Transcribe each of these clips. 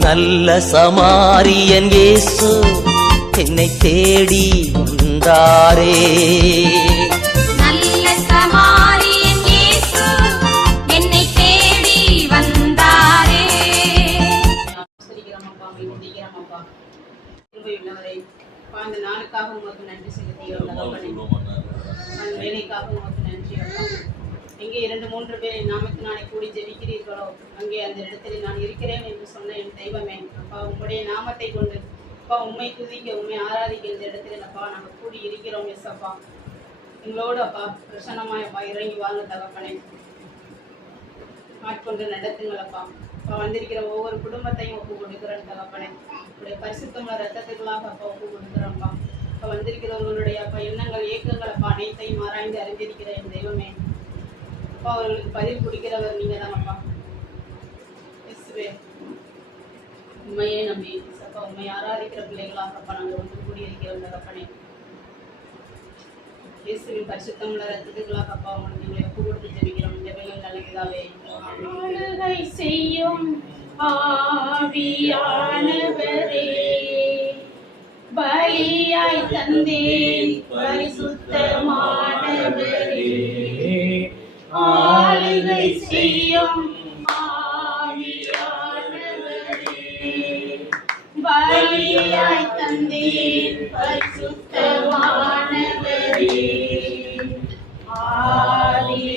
நல்ல சமாரியன் இயேசு என்னை தேடி வந்தாரே. நல்ல சமாரியன் இயேசு என்னை தேடி வந்தாரே. அந்த நாளுக்காக உமக்கு நன்றி செலுத்துகிறோம். வேலைக்காக உமக்கு நன்றி. எங்கே 2-3 பேர் என் நாமத்தினாலே கூடி ஜெபிக்கிறீர்களோ அங்கே அந்த இடத்துல நான் இருக்கிறேன் என்று சொன்ன என் தெய்வமே அப்பா, உம்முடைய நாமத்தை கொண்டு அப்பா உண்மை துதிக்க உண்மை ஆராதிக்க இந்த இடத்துல அப்பா நாங்கள் கூடி இருக்கிறோம். எஸ் அப்பா, எங்களோடு அப்பா பிரசன்னமாய் அப்பா இறங்கி வாங்க தகப்பனே, ஆட்கொண்டு நடத்துங்களப்பா. அப்பா வந்திருக்கிற ஒவ்வொரு குடும்பத்தையும் ஒப்பு கொடுக்குறேன் தகப்பனே, உடைய பரிசுத்தமுள்ள ரத்தத்துக்களாக அப்பா ஒப்பு கொடுக்குறோம்ப்பா. அப்போ வந்திருக்கிறவர்களுடைய அப்பா எண்ணங்கள் ஏக்கங்கள் அப்பா அனைத்தையும் ஆராய்ந்து அறிந்திருக்கிற என் தெய்வமே அப்பா, அவர்களுக்கு பதில் கொடுக்கிறவர் நீங்க தானப்பா. இயேசுவே, உண்மையே நம்பி அப்பா உண்மை ஆராதிக்கிற பிள்ளைகளாக அப்பா நாங்கள் வந்து கூடியிருக்கிறோம் தகப்பனே. இயேசுவின் பரிசுத்தமுள்ள ரத்தத்துக்களாக அப்பா உங்களுக்கு எங்களை ஒப்பு கொடுத்து ஜெபிக்கிறோம். ஜெபங்கள் நல்லதாவே. ஆளுகை செய்யும் ஆவியானவரே, பலியாய் தந்தேன் பரிசுத்தமானவரே. ஆளுகை செய்யும் ஆவியானவரே, பலியாய் தந்தேன் பரிசுத்தமானவரே.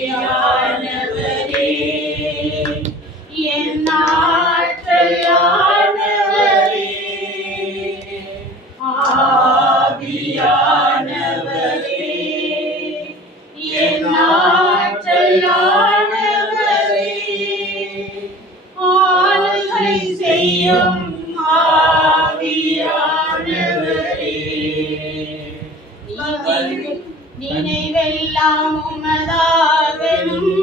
ஆவியானவரே, என் ஆற்றலானவரே. ஆவியானவரே, என் ஆற்றலானவரே. ஆளுகை செய்யும் ஆவியானவரே, நினைவெல்லாம் உமதாகணும்,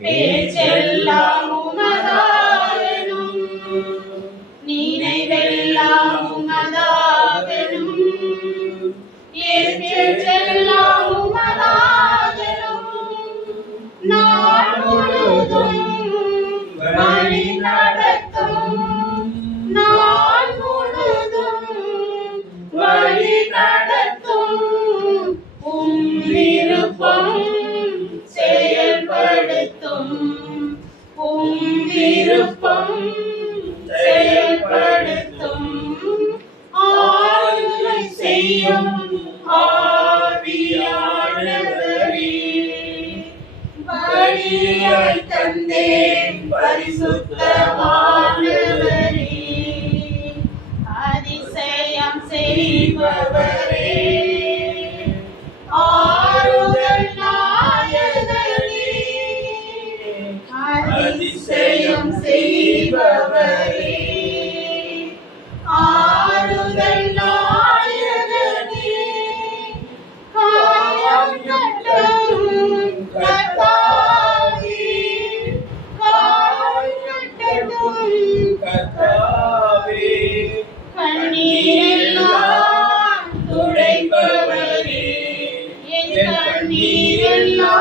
பேச்செல்லாம் உமதாகணும். நினைவெல்லாம் உமதாகணும், பேச்செல்லாம் உமதாகணும். நாள் முழுதும் வழி நடத்தும், நாள் முழுதும் வழி நடத்தும். விருப்பம் செயல்படுத்தும், விருப்பம் செயல்படுத்தும். ஆளுகை செய்யும் ஆவியானவரே, பலியாய் தந்தேன் பரிசுத்தமானவரே. அதிசயம் செய்பவரே, ஆறுதல் நாயகனே. அதிசயம் செய்பவரே, ஆறுதல் நாயகனே. காயம் நட்டும் கர்த்தாவே, காயம் நட்டும் கர்த்தாவே. கண்ணீரெல்லாம் துடைப்பவரே, என் கண்ணீரெல்லாம்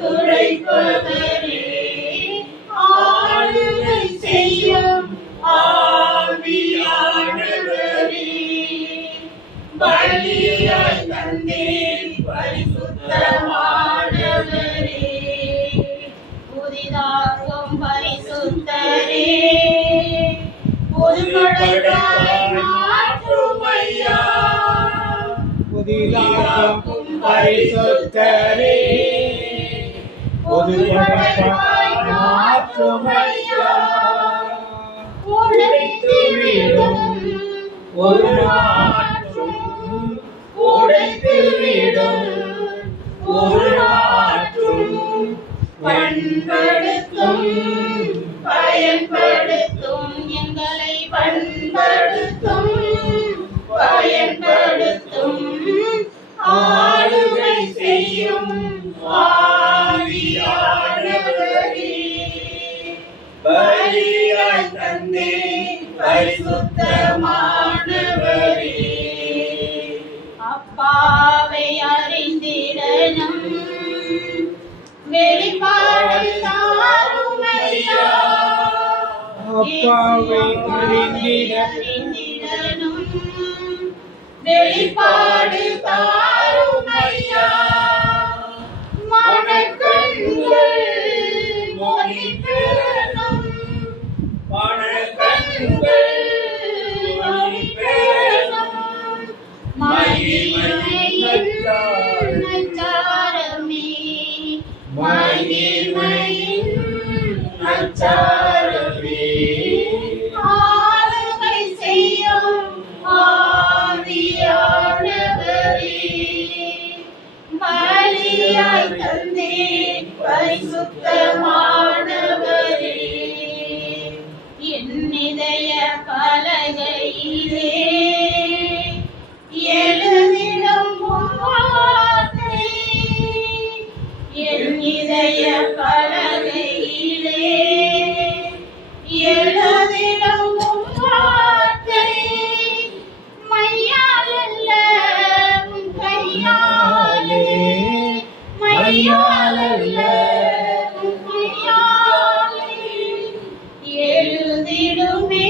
துடைப்பவரே. ஆளுகை செய்யும் ஆவியானவரே, பலியாய் தந்தேன் பரிசுத்தமானவரே. புதிதாக்கும் பரிசுத்தரே, புதுப்படைப்பாய் மாற்றுமையா. புதிதாக்கும் பரிசுத்தரே, புதுப்படைப்பாய் மாற்றுமையா. உடைத்துவிடும் ஒரு மாற்றும், உடைத்துவிடும் ஒரு மாற்றும். பண்படுத்தும் பயன்படுத்தும், எங்களை பண்படுத்தும் பயன்படுத்தும். ஆளுகை செய்யும் ஆவியானவரே, பலியாய் தந்தேன் பரிசுத்தமானவரே. அப்பாவை அறிந்திடனும் வெளிப்பாடு தாருமையா. அப்பாவை அறிந்திட அறிந்திடனும் வெளிப்பாடு தாரும் ஐயா மனக்கண்கள் மொழிபெறனும் மனக்கண்கள் மொழிபெறனும் மகிமையின் நச்சாரமே மகிமையின் நச்சாரமே ஆளுகை செய்யும் ஆவியானவரே பலியாய் தந்தேன் பரிசுத்தமானவரே என் இதய பலகையிலே எழுதிடும் வார்த்தை என் இதய பலகையிலே எழுதிடும் வார்த்தை மையாலல்ல உன் கையாலே மையாலல்ல உன் கையாலே எழுதிடுமே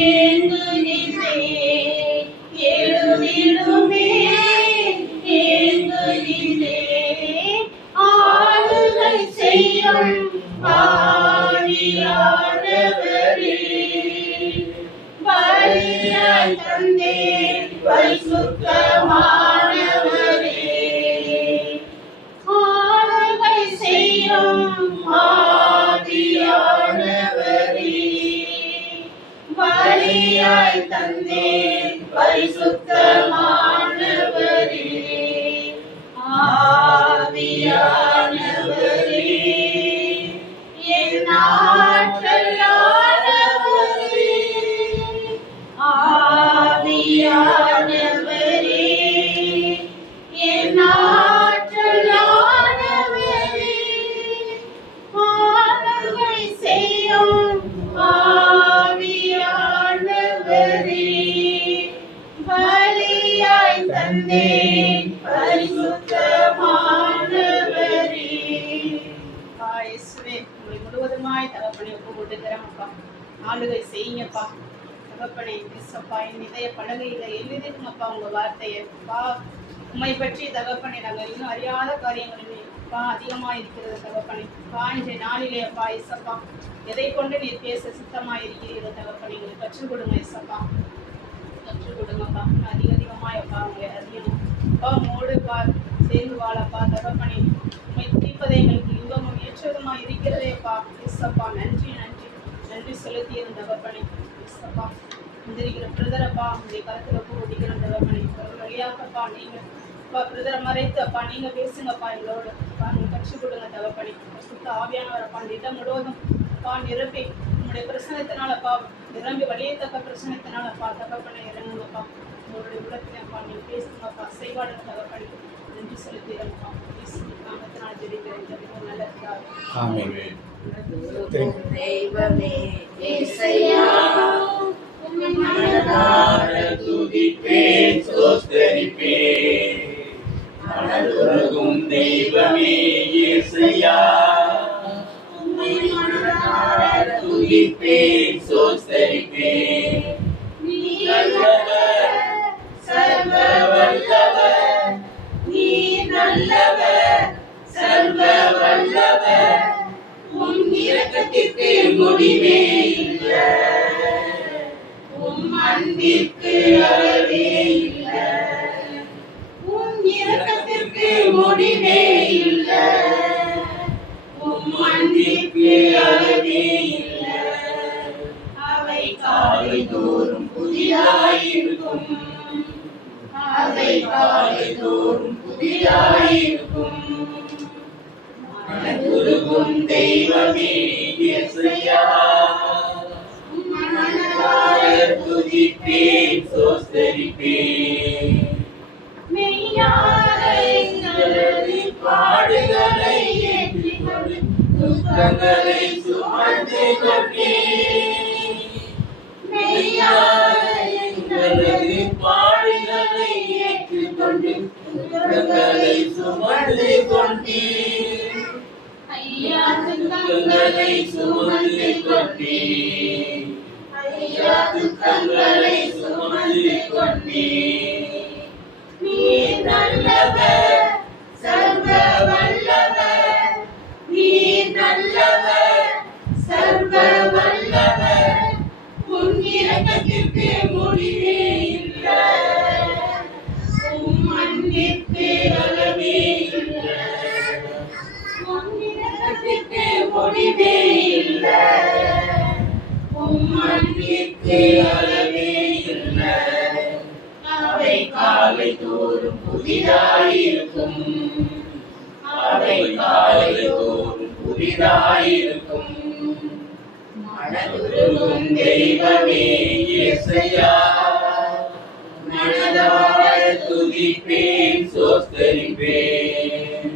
ஏங்குகிறேன் எழுதிடுமே ஏங்குகிறேன் ஆளுகை செய்யும் ஆவியானவரே பலியாய் தந்தேன் பரிசுத்தமானவரே ஆளுகை செய்யும் ஆவியானவரே பலியாய் தந்தேன் பரிசுத்தமானவரே ஆவியானவரே என் ஆற்றலானவரே ஆவியானவரே என் ஆற்றலானவரே ஆளுகை செய்யும் ஆவியானவரே பலியாய் தந்தேன் பரிசுத்தமானவரே இயேசுவே உங்களை முழுவதுமாய் தகப்பனை ஒப்பு கொடுக்கிறேன் அப்பா ஆளுகை செய்யுங்கப்பா தகப்பனை இயேசப்பா என் இதய பலகையில எழுதிடும் அப்பா உங்க வார்த்தையை பா உண்மை பற்றி தகப்பனை நாங்கள் இன்னும் அறியாத காரியங்களிலே அப்பா அதிகமாக இருக்கிறது தகப்பனை பா இன்றைய நாளிலே அப்பா இயேசப்பா எதை கொண்டு நீர் பேச சித்தமாக இருக்கிறீர்கள் தகப்பனை எங்களுக்கு கற்றுக் கொடுங்க இயேசப்பா கற்றுக் கொடுங்கப்பா அதிகமாக அப்பா உங்களை அறியணும் அப்பா மோடு பா சேர்ந்து வாழப்பா தகப்பனை உண்மை துதிப்பதை எங்களுக்கு இன்பமும் ஏற்றதுமா இருக்கிறதேப்பா இயேசப்பா நன்றி நன்றி நன்றி செலுத்தியிருந்த தகப்பனை இயேசப்பா இந்திருக்கிற பிரதரப்பா உங்களுடைய கருத்துல போட்டிக்கிற தகப்பனை ஒரு வழியாகப்பா நீங்க அப்பா பிரதரை மறைத்து அப்பா நீங்க பேசுங்கப்பா எங்களோட அப்பா நீங்க கற்றுக் கொடுங்க தகப்பனை சுத்த ஆவியானவரப்பா அந்த இடம் முழுவதும் அப்பா நிரப்பி உங்களுடைய பிரச்சனத்தினாலப்பா நிரம்பி வழியத்தக்க பிரச்சனத்தினாலப்பா தகப்பனை இறங்குங்கப்பா உங்களுடைய உள்ளத்தினப்பா நீங்க பேசுங்கப்பா செய்வாடுங்க தகப்பனை நன்றி செலுத்திடுங்கப்பா நாமத்தினால் ஜெபிக்கிறேன் ஜெபிக்கும் நல்ல ஆமென். தெய்வமே இயேசையா மனதார துதிப்பேன் ஸ்தோத்திரிப்பேன் மனதுருகும் தெய்வமே இயேசையா மனதார துதிப்பேன் ஸ்தோத்திரிப்பேன் நீ நல்லவர் சர்வ வல்லவர் நீ நல்லவர் சர்வ வல்லவர் உன் இரக்கத்திற்கு முடிவே இல்லை உம் அன்பிற்கு அளவே இல்லை உன் இரக்கத்திற்கு முடிவே இல்லை உம் அன்பிற்கு அளவே இல்லை அவை காலைதோறும் புதிதாயிருக்கும் அவை காலைதோறும் புதிதாயிருக்கும் மனதுருகும் தெய்வமே இயேசையா மனதார துதிப்பேன் ஸ்தோத்திரிப்பேன் மெய்யாக எங்களது பாடுகளை ஏற்றிக்கொண்டு துக்கங்களை சுமந்து கொண்டேன் மெய்யாக எங்களது பாடுகளை ஏற்றுக்கொண்டு துக்கங்களை சுமந்து கொண்டேன் ஐயா துக்கங்களை சுமந்து கொண்டேன் கொண்டீர். ஐயா துக்கங்களை சுமந்து கொண்டீர். நீர் நல்லவர், சர்வ வல்லவர். நீர் நல்லவர், சர்வ வல்லவர். உன் இரக்கத்திற்கு முடிவே இல்லை. உம் அன்பிற்கு அளவே இல்லை. உன் இரக்கத்திற்கு முடிவே இல்லை. உம் அன்பிற்கு அளவே இல்லை. அவை காலை தோறும் புதிதாயிருக்கும். அவை காலை தோறும் புதிதாயிருக்கும். மனதுருகும் தெய்வமே இயேசையா, மனதார துதிப்பேன், சோஸ்தரிப்பேன்.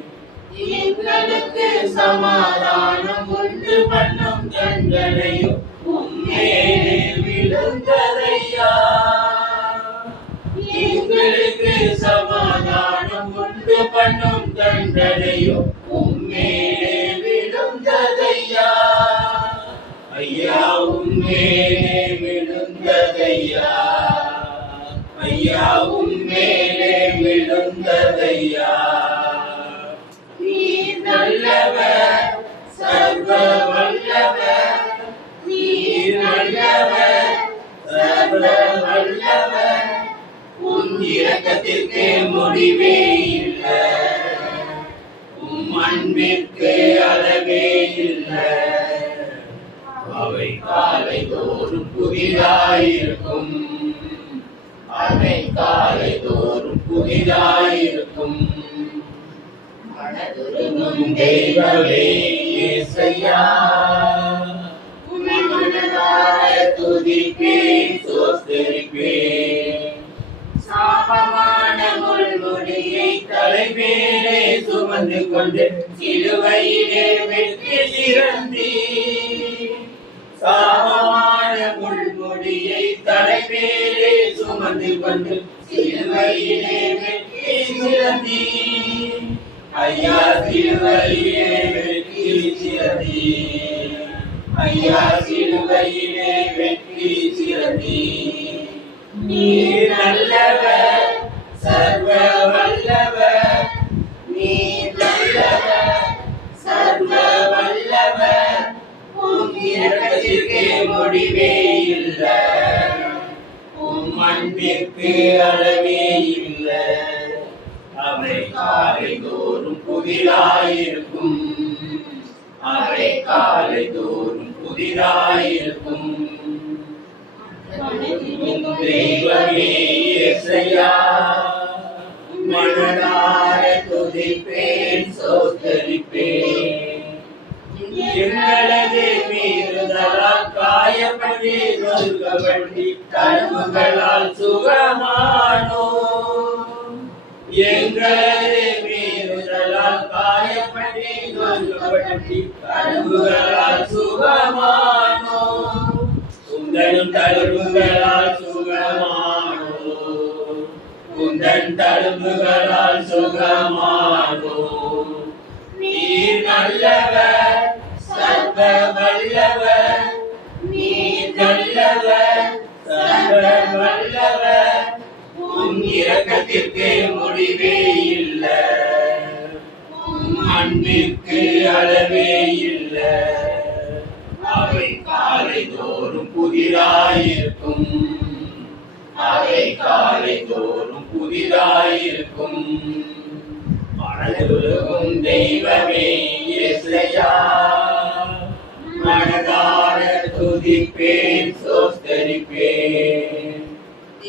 எங்களுக்கு சமாதானம் உண்டு பண்ணும் தண்டனையும் உம்மேலே விழுந்ததையா. எங்களுக்கு சமாதானம் உண்டு பண்ணும் தண்டனையும் உம்மேலே விழுந்ததையா. ஐயா உம்மேலே விழுந்ததையா. ஐயா உம்மேலே விழுந்ததையா. நீர் நல்லவர், சர்வ வல்லவர். நீர் நல்லவர், சர்வ வல்லவர். உன் இரக்கத்திற்கு முடிவே இல்லை. உம் அன்பிற்கு அளவே இல்லை. அவை காலை தோறும் புதிதாயிருக்கும். அவை காலை தோறும் புதிதாயிருக்கும். மனதுருகும் தெய்வமே இயேசையா, உம்மை மனதார துதிப்பேன், சோஸ்தரிப்பேன். சாபமான முள்முடியை தலைமேலே சுமந்து கொண்டு சிலுவையிலே வெற்றி சிறந்தீர். சாபமான முள்முடியை தலைமேலே சுமந்து கொண்டு சிலுவையிலே வெற்றி சிறந்தீர். ஐயா சிலுவையிலே வெற்றி சிறந்தீர். ஐயா சிலுவையிலே வெற்றி சிறந்தீர். நீர் நல்லவர், சர்வ வல்லவர். நீர் நல்லவர், சர்வ வல்லவர். உம் இரக்கத்திற்கு முடிவே இல்லை. உம் அன்பிற்கு அளவே இல்லை. அவை காலை தோறும் புதிதாயிருக்கும். அவை காலை தோறும் புதிதாயிருக்கும். தெய்வமே இயேசையா, மனதார துதிப்பேன், சோஸ்தரிப்பேன். எங்களது மீறுதலால் காயப்பட்டு நொறுக்கப்பட்டு தழும்புகளால் சுகமானோ. எங்களது மீறுதலால் காயப்பட்டு நொறுக்கப்பட்டு தழும்புகளால் சுகமானோ. உந்தன் தழும்புகளால் சுகமானோ. உந்தன் தழும்புகளால் சுகமானோ. நீர் நல்லவர், சர்வ வல்லவர். நீர் நல்லவர், சர்வ வல்லவர். உன் இரக்கத்திற்கு முடிவே இல்லை. உம் அன்பிற்கு அளவே இல்லை. அவை காலை தோறும் புதிதாயிருக்கும். அவை காலை தோறும் புதிதாயிருக்கும். மனதுருகும் தெய்வமே இயேசையா, மனதார துதிப்பேன், சோஸ்தரிப்பேன்.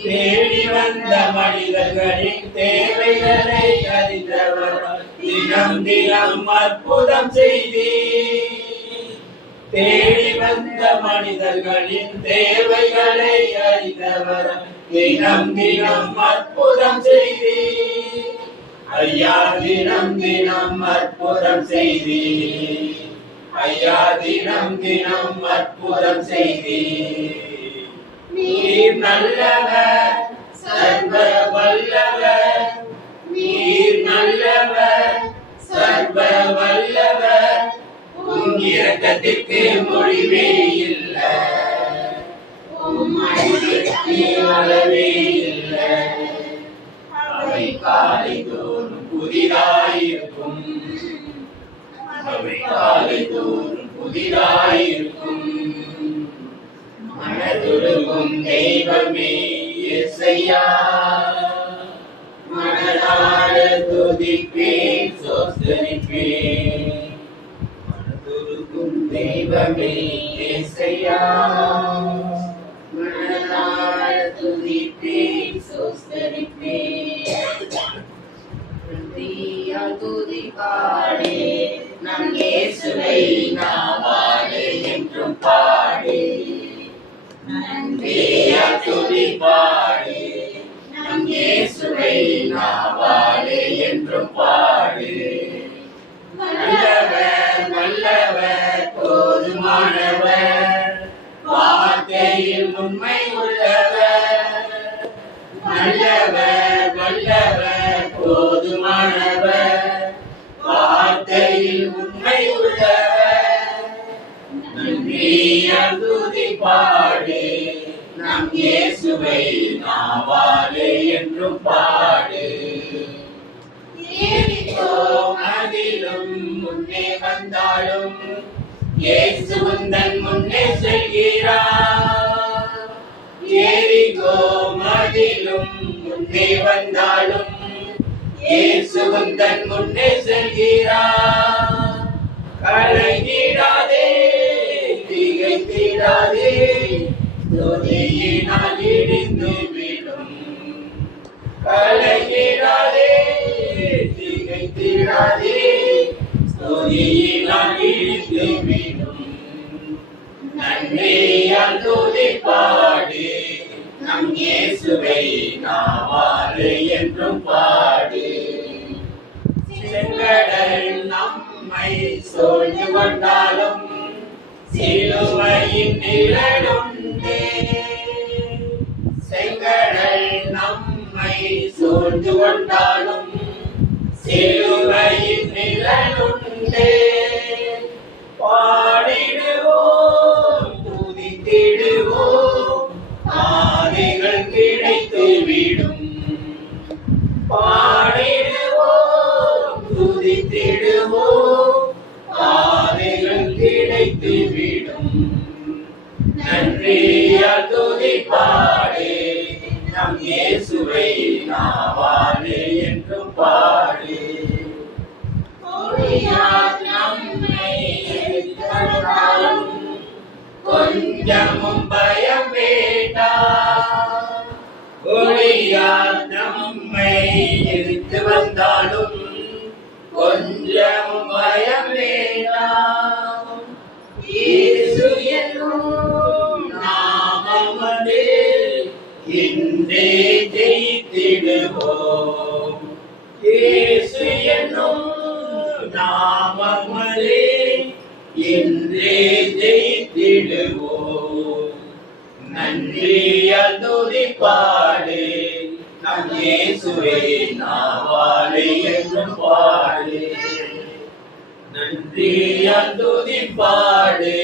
தேடி வந்த மனிதர்களின் தேவைகளை அறிந்தவர் தினம் தினம் அற்புதம் செய்தீர். தேடி வந்த மனிதர்களின் தேவைகளை அறிந்தவர் தினம் தினம் அற்புதம் செய்தீர். ஐயா தினம் தினம் அற்புதம் செய்தீர். ஐயா தினம் தினம் அற்புதம் செய்தீர். நீர் நல்லவர், சர்வ வல்லவர். நீர் நல்லவர், சர்வ வல்லவர். உன் இரக்கத்திற்கு முடிவே இல்லை, உம் அன்பிற்கு அளவே இல்லை. அவை காலை தோறும் புதிதாயிருக்கும், அவை காலை தோறும் புதிதாயிருக்கும். மனதுருகும் தெய்வமே இயேசையா, மனதார துதிப்பேன் ஸ்தோத்திரிப்பேன். மனதுருகும் தெய்வமே இயேசையா, மனதார துதிப்பேன் ஸ்தோத்திரிப்பேன். நன்றியால் துதிப்பாடே நம் இயேசுவை நாவாலே என்றும் பாடே. நன்றியால் துதிப்பாடே நம் இயேசுவை நாவாலே என்றும் பாடே. நல்லவர் வல்லவர் போதுமானவர், வார்த்தையில் உண்மை உள்ளவர். நல்லவர் வல்லவர் போதுமானவர், வார்த்தையில் உண்மை உள்ளவர். நன்றியால் துதிப்பாடே நம் இயேசுவை நாவாலே என்றும் பாடே. எரிகோ அதிலும் முன்னே வந்தாலும் இயேசு உந்தன் முன்னே செல்கிறார். எரிகோ அதிலும் முன்னே வந்தாலும் இயேசு உந்தன் முன்னே செல்கிறார். கலங்கிடாதே திகைத்திடாதே, துதியினால் இடிந்து விடும். கலங்கிடாதே திகைத்திடாதே, துதியினால் இடிந்து விடும். நன்றியால் துதிப்பாடு நம் இயேசுவை நாவாலே என்றும் பாடு. செங்கடல் நம்மை சூழ்ந்து கொண்டாலும் சிலுவையின் நிழலுண்டே. செங்கடல் நம்மை சூழ்ந்து கொண்டாலும் சிலுவையின் நிழலுண்டே. பாடிடுவோம் துதித்திடுவோம், ஆதிகள் கிடைத்து விடும். பாடிடுவோம் துதித்திடுவோம், ஆதிகள் கிடைத்து விடும். நன்றியால் துதிப்பாடு நம் இயேசுவை நாவாலே என்றும் பாடு. ஒளியால் நம்மை எதிர்த்தாலும் கொஞ்சமும் பயம் வேண்டாம். ஒளியால் நம்மை எதிர்த்து வந்தாலும் கொஞ்சமும் பயம் வேண்டாம். இயேசு என்னும் நாமமதே இன்றே ஜெயித்திடுவோம். இயேசு என்னும் நாமமதே இன்றே ஜெயித்திடுவோம். நன்றியால் துதிப்பாடு நம் இயேசுவை நாவாலே என்றும் பாடு. நன்றியால் துதிப்பாடு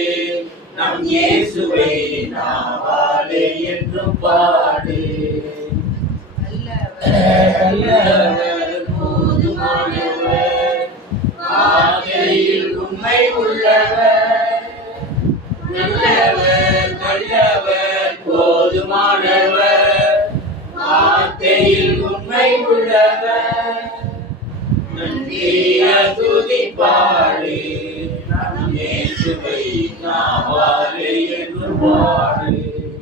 நம் இயேசுவை நாவாலே என்றும் பாடு. நல்லவர் போதுமானவர், வார்த்தையில் உண்மை உள்ளவர். நல்லவர் வல்லவர் போதுமானவர், வார்த்தையில் உண்மை உள்ளவர். நன்றியால் துதிப்பாடு நம் இயேசுவை நாவாலே என்றும் பாடு.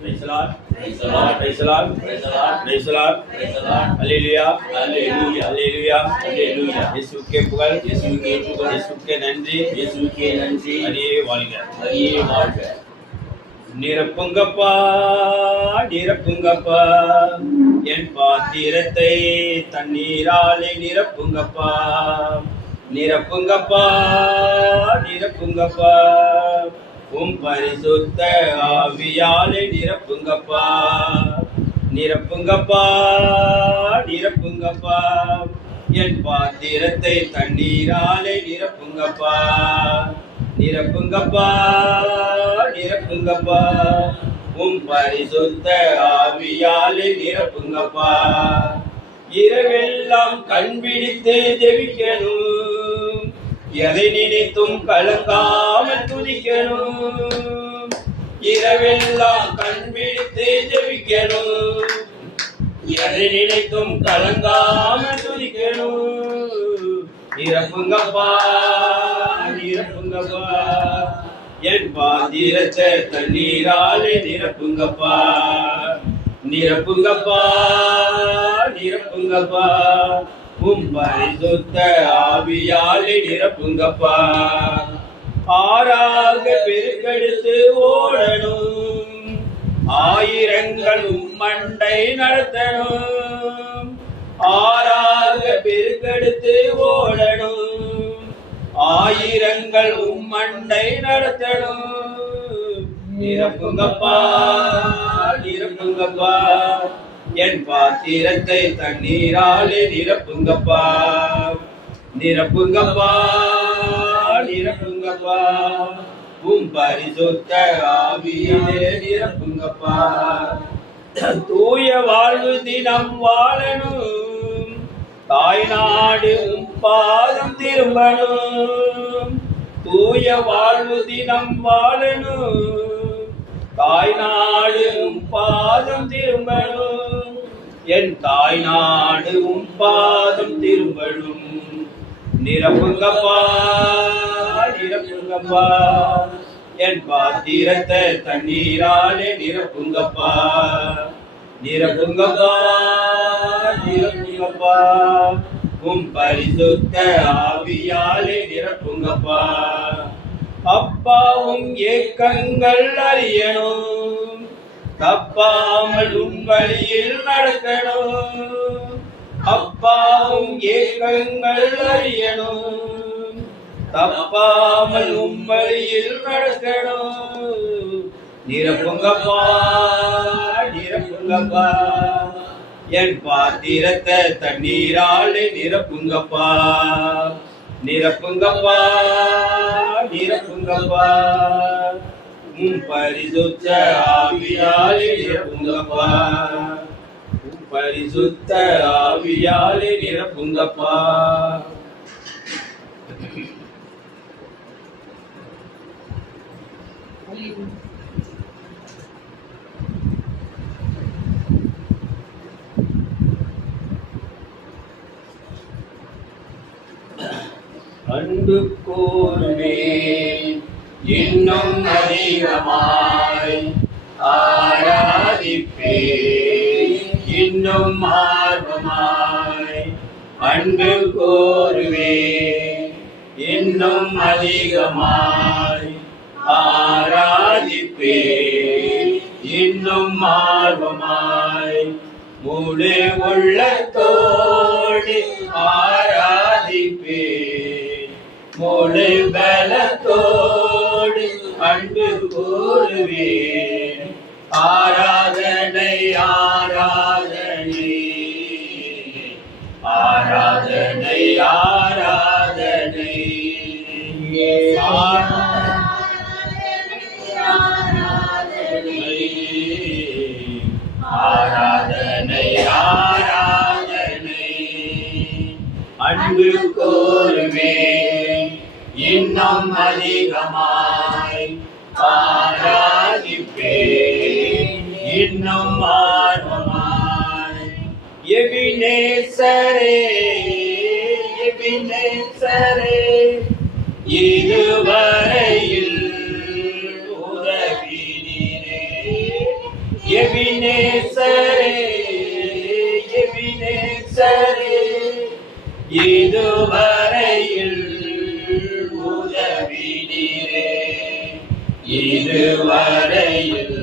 Praise the Lord. Praise the Lord. Praise the Lord. Praise the Lord. Praise the Lord. Praise the Lord. Hallelujah. Hallelujah. Hallelujah. Hallelujah. இயேசுவுக்கே புகழ், இயேசுவுக்கே புகழ், இயேசுவுக்கே நன்றி, இயேசுவுக்கே நன்றி. அரியே வாழ்க, அரியே வாழ்க. நிரப்புங்கப்பா நிரப்புங்கப்பா, என் பாத்திரத்தை தண்ணீராலே நிரப்புங்கப்பா. நிரப்புங்கப்பா நிரப்புங்கப்பா, உம் பரிசுத்த ஆவியாலே நிரப்புங்கப்பா. நிரப்புங்கப்பா நிரப்புங்கப்பா, என் பாத்திரத்தை தண்ணீராலே நிரப்புங்கப்பா. நிரப்புங்கப்பா நிரப்புங்கப்பா உம் பரிசுத்த ஆவியாலே நிரப்புங்கப்பா இரவெல்லாம் கண் விழித்து ஜெபிக்கணும் எதை நினைத்தும் கலங்காமல் துதிக்கணும் இரவெல்லாம் கண் விழித்து ஜெபிக்கணும் எதை நினைத்தும் கலங்காமல் துதிக்கணும் நிரப்புங்கப்பா நிரப்புங்கப்பா என் பாத்திரத்தை தண்ணீராலே நிரப்புங்கப்பா நிரப்புங்கப்பா நிரப்புங்கப்பா உம் பரிசுத்த ஆவியாலே நிரப்புங்கப்பா ஆறாக பெருக்கெடுத்து ஓடணும் ஆயிரங்கள் உம்மண்டை நடத்தணும் ஆறாக பெருக்கெடுத்து ஓடணும் ஆயிரங்கள் உம்மண்டை நடத்தணும் நிரப்புங்கப்பா நிரப்புங்கப்பா என் பாத்திரத்தை தண்ணீராலே நிரப்புங்கப்பா நிரப்புங்கப்பா நிரப்புங்கப்பா உம் பரிசுத்த ஆவியாலே நிரப்புங்கப்பா தூய வாழ்வு தினம் வாழணும் தாய் நாடு உம் பாதம் திரும்பணும் தூய வாழ்வு தினம் வாழணும் தாய் நாடு உம் பாதம் திரும்பணும் என் தாய் நாடு உம் பாதம் திரும்பணும் நிரப்புங்கப்பா நிரப்புங்கப்பா என் பாத்திரத்தை தண்ணீராலே நிரப்புங்கப்பா நிரப்புங்கப்பா நிரப்புங்கப்பா உம் பரிசுத்த ஆவியாலே நிரப்புங்கப்பா அப்பாவும் ஏக்கங்கள் அறியணும் தப்பாமல் உன் வழியில் நடக்கணும் அப்பாவும் ஏக்கங்கள் அறியணும் தப்பாமல் உன் வழியில் நடக்கணும் நிரப்புங்கப்பா நிரப்புங்கப்பா என் பாத்திரத்தை தண்ணீராலே நிரப்புங்கப்பா நிரப்புங்கப்பா நிரப்புங்கப்பா உம் பரிசுத்த ஆவியாலே நிரப்புங்கப்பா உம் பரிசுத்த ஆவியாலே நிரப்புங்கப்பா அன்பு கூறுவேன் இன்னும் அதிகமாய் ஆராதிப்பேன் இன்னும் ஆர்வமாய் அன்பு கூறுவேன் இன்னும் அதிகமாய் ஆராதிப்பேன் இன்னும் ஆர்வமாய் முழு உள்ளத்தோடு ஆராதிப்பேன் முழு பலத்தோடு அன்பு கூறுவேன் ஆராதனை ஆராதனை ஆராதனை ஆராதனை ஆராதனை ஆராதனை அன்பு கூறுவேன் இன்னும் அதிகமாய் ஆராதிப்பேன் இன்னும் ஆர்வமாய் எபினேசரே எபினேசரே இதுவரையில் உதவினீரே எபினேசரே எபினேசரே இதுவரையில் உதவினீரே இதுவரையில்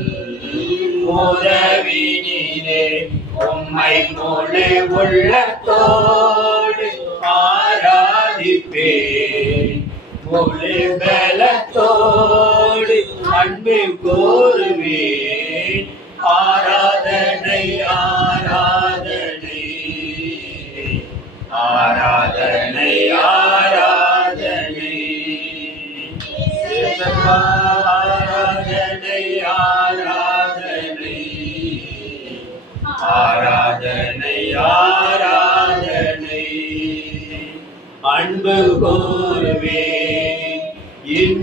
உதவினீரே உம்மை முழு உள்ளத்தோடு ஆராதிப்பேன் முழு பலத்தோடு அன்பு கூறுவேன் ஆராதனை ஆராதனை ஆராதனை ஆராதனை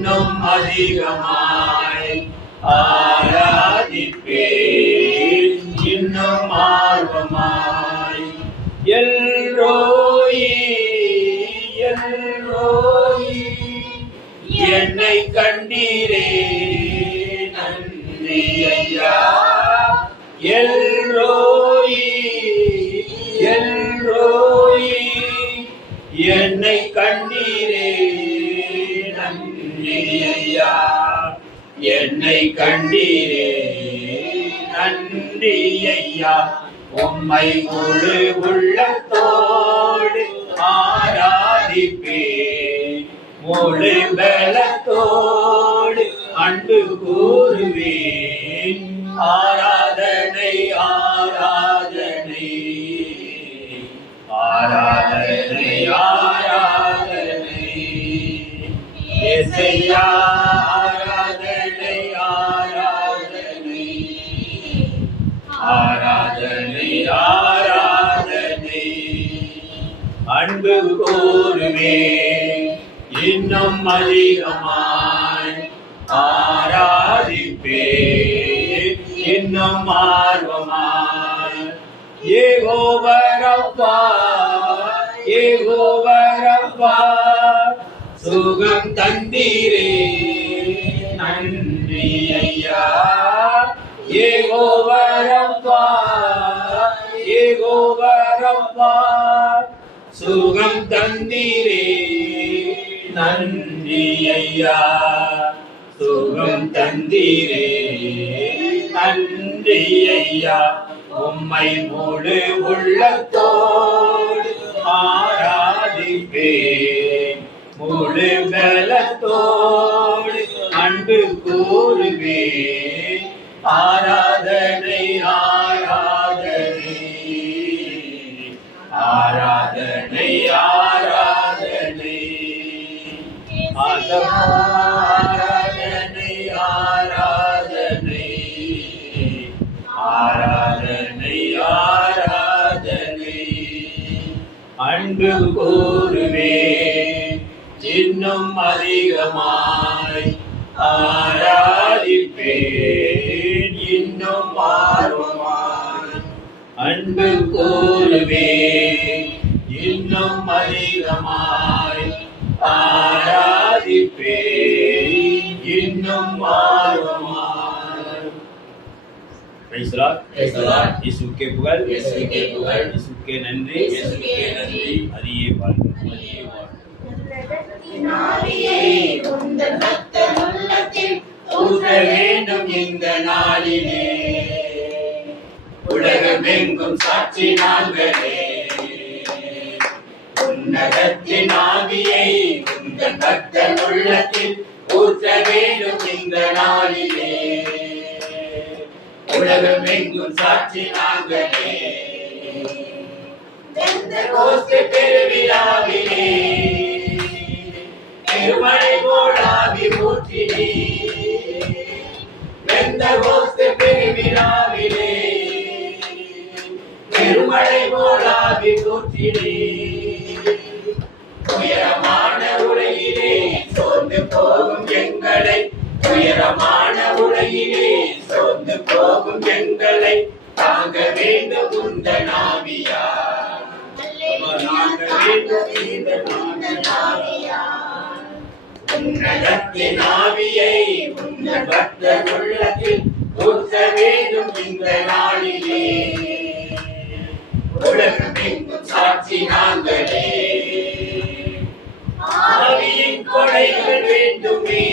இன்னும் அதிகமாய் ஆராதிப்பேன் இன்னும் ஆர்வமாய் எல்ரோயி எல்ரோயி என்னை கண்டீரே நன்றி ஐயா எல்ரோயி எல்ரோயி என்னை கண்டீரே நன்றி ஐயா என்னை கண்டீரே நன்றி ஐயா உம்மை முழு உள்ளத்தோடு ஆராதிப்பேன் முழு பலத்தோடு அன்பு கூறுவேன் ஆராதனை ஆராதனை ஆராதனை ஆராதனை இயேசையா ஆராதனை ஆராதனை ஆராதனை ஆராதனை அன்பு கூறுவேன் இன்னும் அதிகமாய் ஆராதிப்பேன் இன்னும் ஆர்வமாய் யெகோவா ரப்பா யெகோவா ரப்பா சுகம் தந்தீரே நன்றி ஐயா யெகோவா ரப்பா யெகோவா ரப்பா சுகம் தந்தீரே நன்றி ஐயா சுகம் தந்தீரே நன்றி ஐயா உம்மை முழு உள்ளத்தோடு ஆராதிப்பேன் முழு பலத்தோடு அன்பு கூறுவேன் ஆராதனை ஆராதனை ஆராதனை ஆராதனை ஆராதனை ஆராதனை ஆராதனை ஆராதனை அன்பு கூறுவேன் இன்னும் அதிகமாய் ஆராதிப்பேன் இன்னும் ஆர்வமாய் அன்பு கூறுவேன் இன்னும் அதிகமாய் ஆராதிப்பேன் இன்னும் ஆர்வமாய் Praise the Lord. Praise the Lord. இயேசுவுக்கே புகழ் இயேசுவுக்கே புகழ். இயேசுவுக்கே நன்றி இயேசுவுக்கே நன்றி. அதியே வாழ்க அதியே வாழ்க. நாளியே உந்தன் ரத்தம் உள்ளத்தில் ஊற்ற வேண்டும் இந்த நாளிலே உலகமெங்கும் சாட்சி நாங்களே உன்னதத்தின் ஆவியை உந்தன் பக்தன் உள்ளத்தில் ஊற்ற வேண்டும் இந்த நாளிலே உலகமெங்கும் சாட்சி நாங்களே பெந்தெகோஸ்தே பெருவிழாவிலே பெருமழை போல் ஆவி ஊற்றினே பெந்தெகோஸ்தே பெருவிழாவிலே பெருமழை போல் ஆவி ஊற்றினே உயரமான உலகிலே சோர்ந்து போகும் எங்களை உயரமான உலகிலே சோர்ந்து போகும் எங்களை தாங்க வேண்டும் உந்தன் ஆவியா தாங்க வேண்டும் உந்தன் ஆவியா உன்னதத்தின் ஆவியை உந்தன் பக்தர் உள்ளத்தில் ஊற்ற வேண்டும் இந்த நாளிலே உலகமெங்கும் சாட்சி நாங்களே ஆவியின் கொடைகள் வேண்டுமே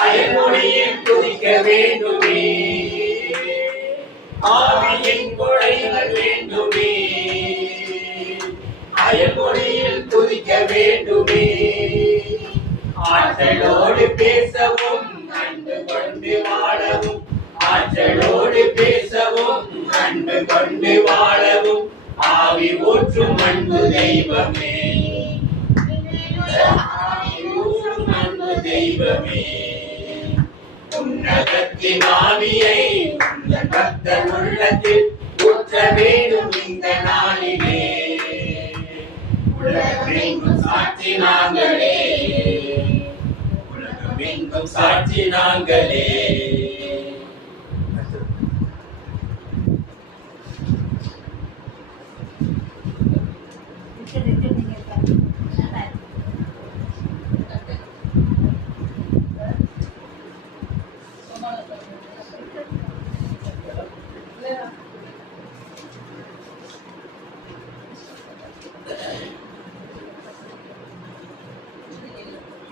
அயல்மொழியில் துதிக்க வேண்டுமே ஆவியின் கொடைகள் வேண்டுமே அயல்மொழியில் துதிக்க வேண்டுமே ஆற்றலோடு பேசவும் அன்பு கொண்டு வாழவும் ஆற்றலோடு பேசவும் அன்பு கொண்டு வாழவும் ஆவி ஊற்றும் அன்பு தெய்வமே ஆவி ஊற்றும் அன்பு தெய்வமே உன்னதத்தின் ஆவியை உந்தன் பக்தர் உள்ளத்தில் ஊற்ற வேண்டும் இந்த நாளிலே உலகமெங்கும் சாட்சி நாங்களே உம் சாட்சி நாங்களே.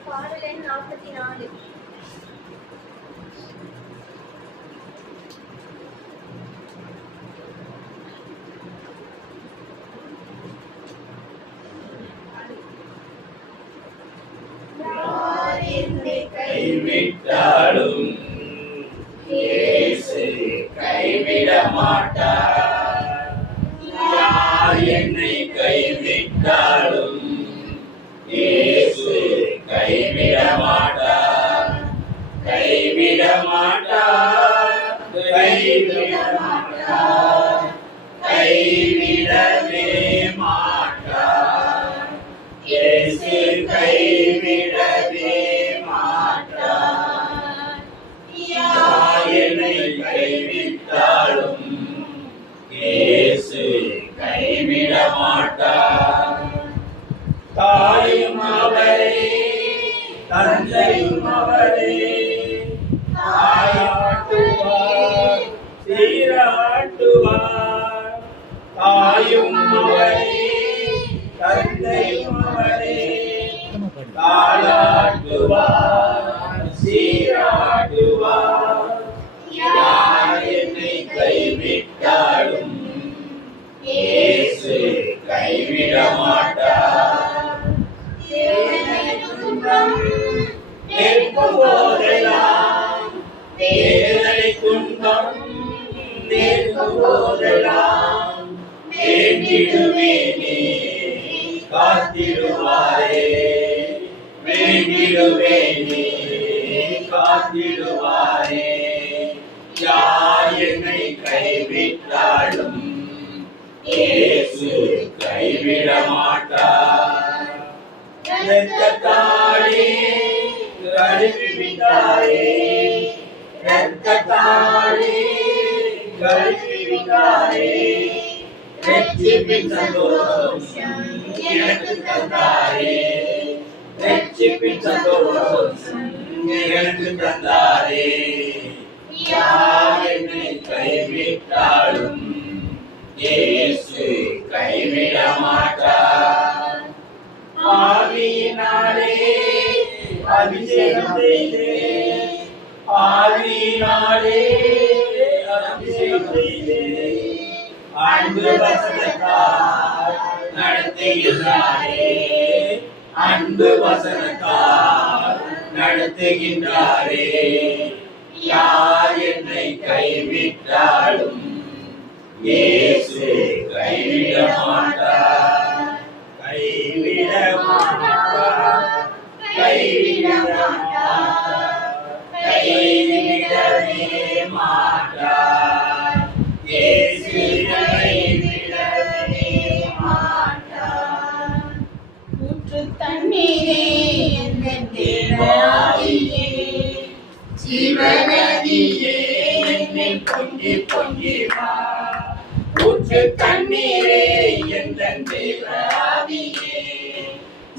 பாடல் எண் 44. யார் என்னை கைவிட்டாலும் இயேசு கைவிட மாட்டார். யார் என்னை கைவிட்டாலும் இயேசு கைவிட மாட்டார். கைவிட மாட்டார். கைவிட மாட்டார். கைவிடவே மாட்டார். இயேசு கைவிடவே மாட்டார். யார் என்னை கைவிட்டாலும் இயேசு கைவிட மாட்டார். தாயும் அவரே, தந்தையும் அவரே, தாயாட்டுவார், சீராட்டுவார். தாயும் அவரே, தந்தையும் அவரே, தாளாட்டுவார், சீராட்டுவார். யார் என்னை கைவிட்டாலும் இயேசு கைவிட மாட்டார். நிற்கும் போதெல்லாம் வேதனை துன்பம் நிற்கும் போதெல்லாம் வேண்டிடுவேனே காத்திடுவாரே. வேண்டிடுவேனே காத்திடுவாரே. யார் என்னை கைவிட்டாலும் இயேசு கைவிட மாட்டார். இரத்தத்தாலே கழுவிவிட்டாரே, இரத்தத்தாலே கழுவிவிட்டாரே. ரட்சிப்பின் சந்தோஷம் எனக்கு தந்தாரே, ரட்சிப்பின் சந்தோஷம் எனக்கு தந்தாரே. யார் என்னை கைவிட்டாலும் இயேசு கைவிட மாட்டார். ஆவியினாலே அபிஷேகம் செய்து, ஆவியினாலே அபிஷேகம் செய்து, அன்பு வசனத்தால் நடத்துகின்றாரே, அன்பு வசனத்தால் நடத்துகின்றாரே. யார் என்னை கைவிட்டாலும் இயேசு கைவிட மாட்டார். கைவிட மாட்டார். கைவிட மாட்டார். கைவிடவே மாட்டார். இயேசு கைவிடவே மாட்டார். ஊற்று தண்ணீரே எந்தன் தேவாவியே, ஜீவநதியே என்னில் பொங்கி பொங்கி வா. ஊற்று தண்ணீரே எந்தன் தேவ ஆவியே,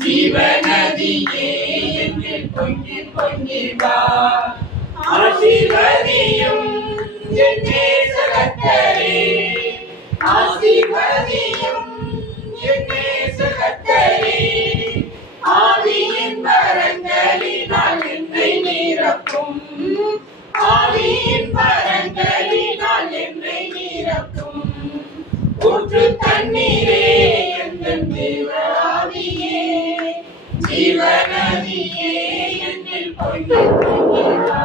ஜீவநதியே என்னில் பொங்கி பொங்கி வா. ஆசீர்வதியும் என் நேசகர்த்தரே, ஆசீர்வதியும் என் நேசகர்த்தரே. ஆவியின் வரங்களினால் என்னை நிரப்பும், ஆவியின் வரங்களினால் என்னை நிரப்பும். ஊற்று தண்ணீரே எந்தன் தேவ ஆவியே, ஜீவநதியே என்னில் பொங்கி பொங்கி வா.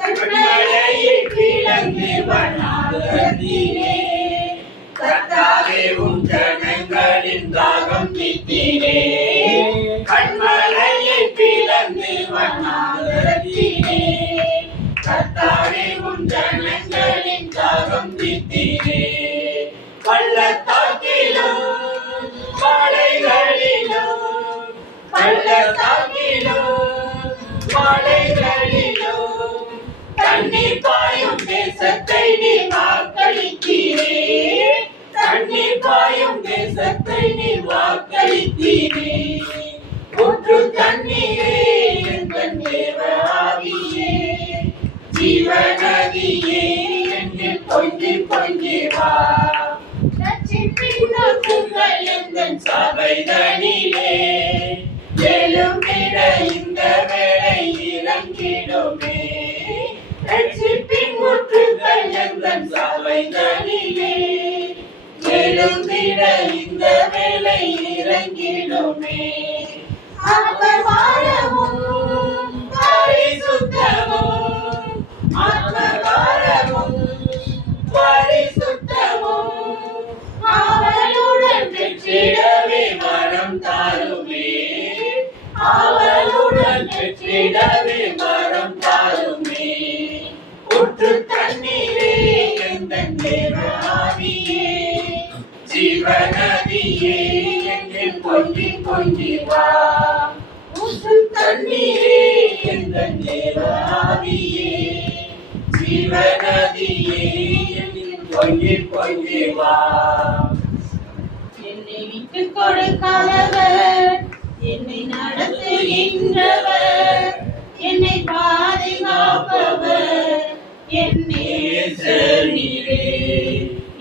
கண்மலையில் கிளந்து வண்ணாதீரே, கர்த்தாவே உம் ஜனங்களின் தாகம் தீர்த்தீரே. கண்மலையில் கிளந்து வண்ணாதீரே, கர்த்தாவே உம் ஜனங்களின் தாகம் தீர்த்தீரே. பள்ளத்தாக்கிலும் மலைகளிலும், பள்ளத்தாக்கிலும் சாலைகளிலும் தண்ணீர் பாயும் தேசத்தை நீ வாக்களித்தீரே. தண்ணீர் பாயும் தேசத்தை நீ வாக்களித்தீரே. ஊற்று தண்ணீரே எங்கள் தேவ ஆவியே, ஜீவநதியே என்னில் பொங்கி பொங்கி வா. ரட்சிப்பின் ஊற்றுகள் எங்கள் சபைதனிலே எழும்பிட இந்த வேளை இறங்கிடுமே. ரட்சிப்பின் ஊற்றுகள் எங்கள் சபைதனிலே எழும்பிட இந்த வேளை இறங்கிடுமே. ஆத்மபாரமும் பரிசுத்தமும், ஆத்மபாரமும் பரிசுத்தமும் அவளுடன் பெற்றிடவே வரம் தாருமே. அவளுடன் பெற்றிடவே வரம் தாருமே. ஊற்று தண்ணீரே எங்கள் தேவ ஆவியே, ஜீவநதியே என்னில் பொங்கி பொங்கி வா. ஊற்று தண்ணீரே எங்கள் தேவ ஆவியே, ஜீவநதியே என்னில் பொங்கி பொங்கி வா. என்னை விட்டு கொடுக்காதவர், என்னை நடத்துகின்றவர், என்னை பாதுகாப்பவர் என் நேசர் நீரே.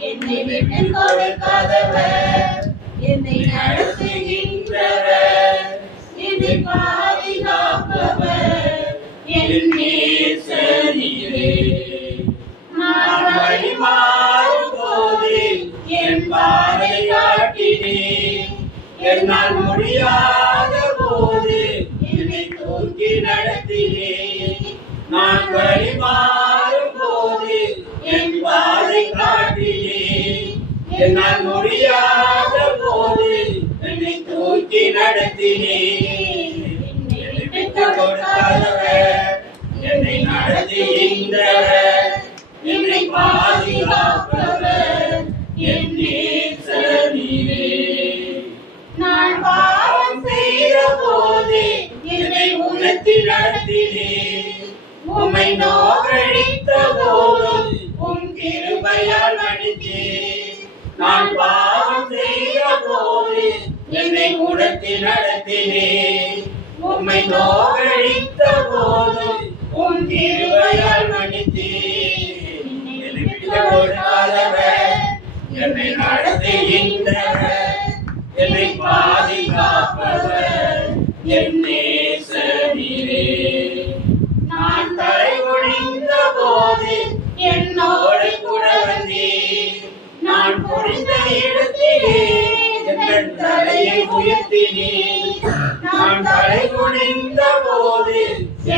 என்னை விட்டு கொடுக்காதவர், என்னை நடத்துகின்றவர், என்னை பாதுகாப்பவர் என் நேசர் நீரே. நான் வழி மாறும் போது என் பாதை காட்டினேன். என்னால் முடியாத போது என்னை தூக்கி நடத்தினேன். நான் வழி மாறும் போது என் பாதை காட்டினேன். என்னால் முடியாத போது என்னை தூக்கி நடத்தினேன். என்னை விட்டு கொடுக்காதவர், என்னை நடத்துகின்றவர், என்னை பாதுகாப்பவர் என் நேசர் நீரே. நான் பாவம் செய்த போது என்னை உணர்த்தி நடத்தினேன். உம்மை நோக்கடித்த போதும் உம் கிருபையால் மன்னித்தீர். நான் பாவம் செய்த போது என்னை உணர்த்தி நடத்தினேன். உம்மை நோக்கடித்த போதும் உம் கிருபையால் மன்னித்தீர். என்னை விட்டு கொடுக்காதவர், என்னை நடத்துகின்றவர், என்னை பாதுகாப்பவர் என் நேசர் நீரே. நான் தலை குனிந்த போது என்னோடு கூட வந்தீர். நான் குனிந்த இடத்திலே என் தலையை உயர்த்தினீர். நான் தலை குனிந்த போது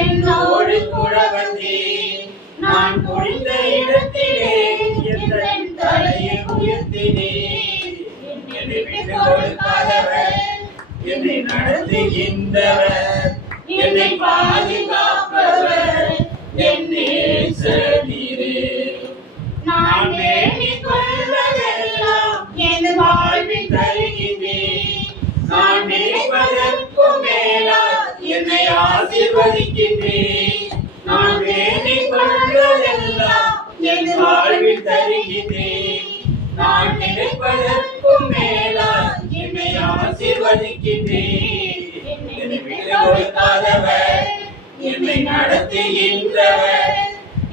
என்னோடு கூட வந்தீர். நான் குனிந்த இடத்திலே என் தலையை உயர்த்தினீர். என்னை விட்டு கொடுக்காதவர், என்னை நடத்துகின்றவர், என்னை பாதுகாப்பவர் என் நேசர் நீரே. நான் வேண்டிக் கொள்வதெல்லாம் என் வாழ்வில் தருகின்றேன். நான் நினைப்பதற்கும் மேலால் என்னை ஆசீர்வதிக்கின்றேன். நான் வேண்டிக் கொள்வதெல்லாம் என் வாழ்வில் தருகின்றேன். நான் நினைப்பதற்கும் மேலால் என்னை ஆசீர்வதிக்கின்றேன். என்னை விட்டு கொடுக்காதவர், என்னை நடத்துகின்றவர்,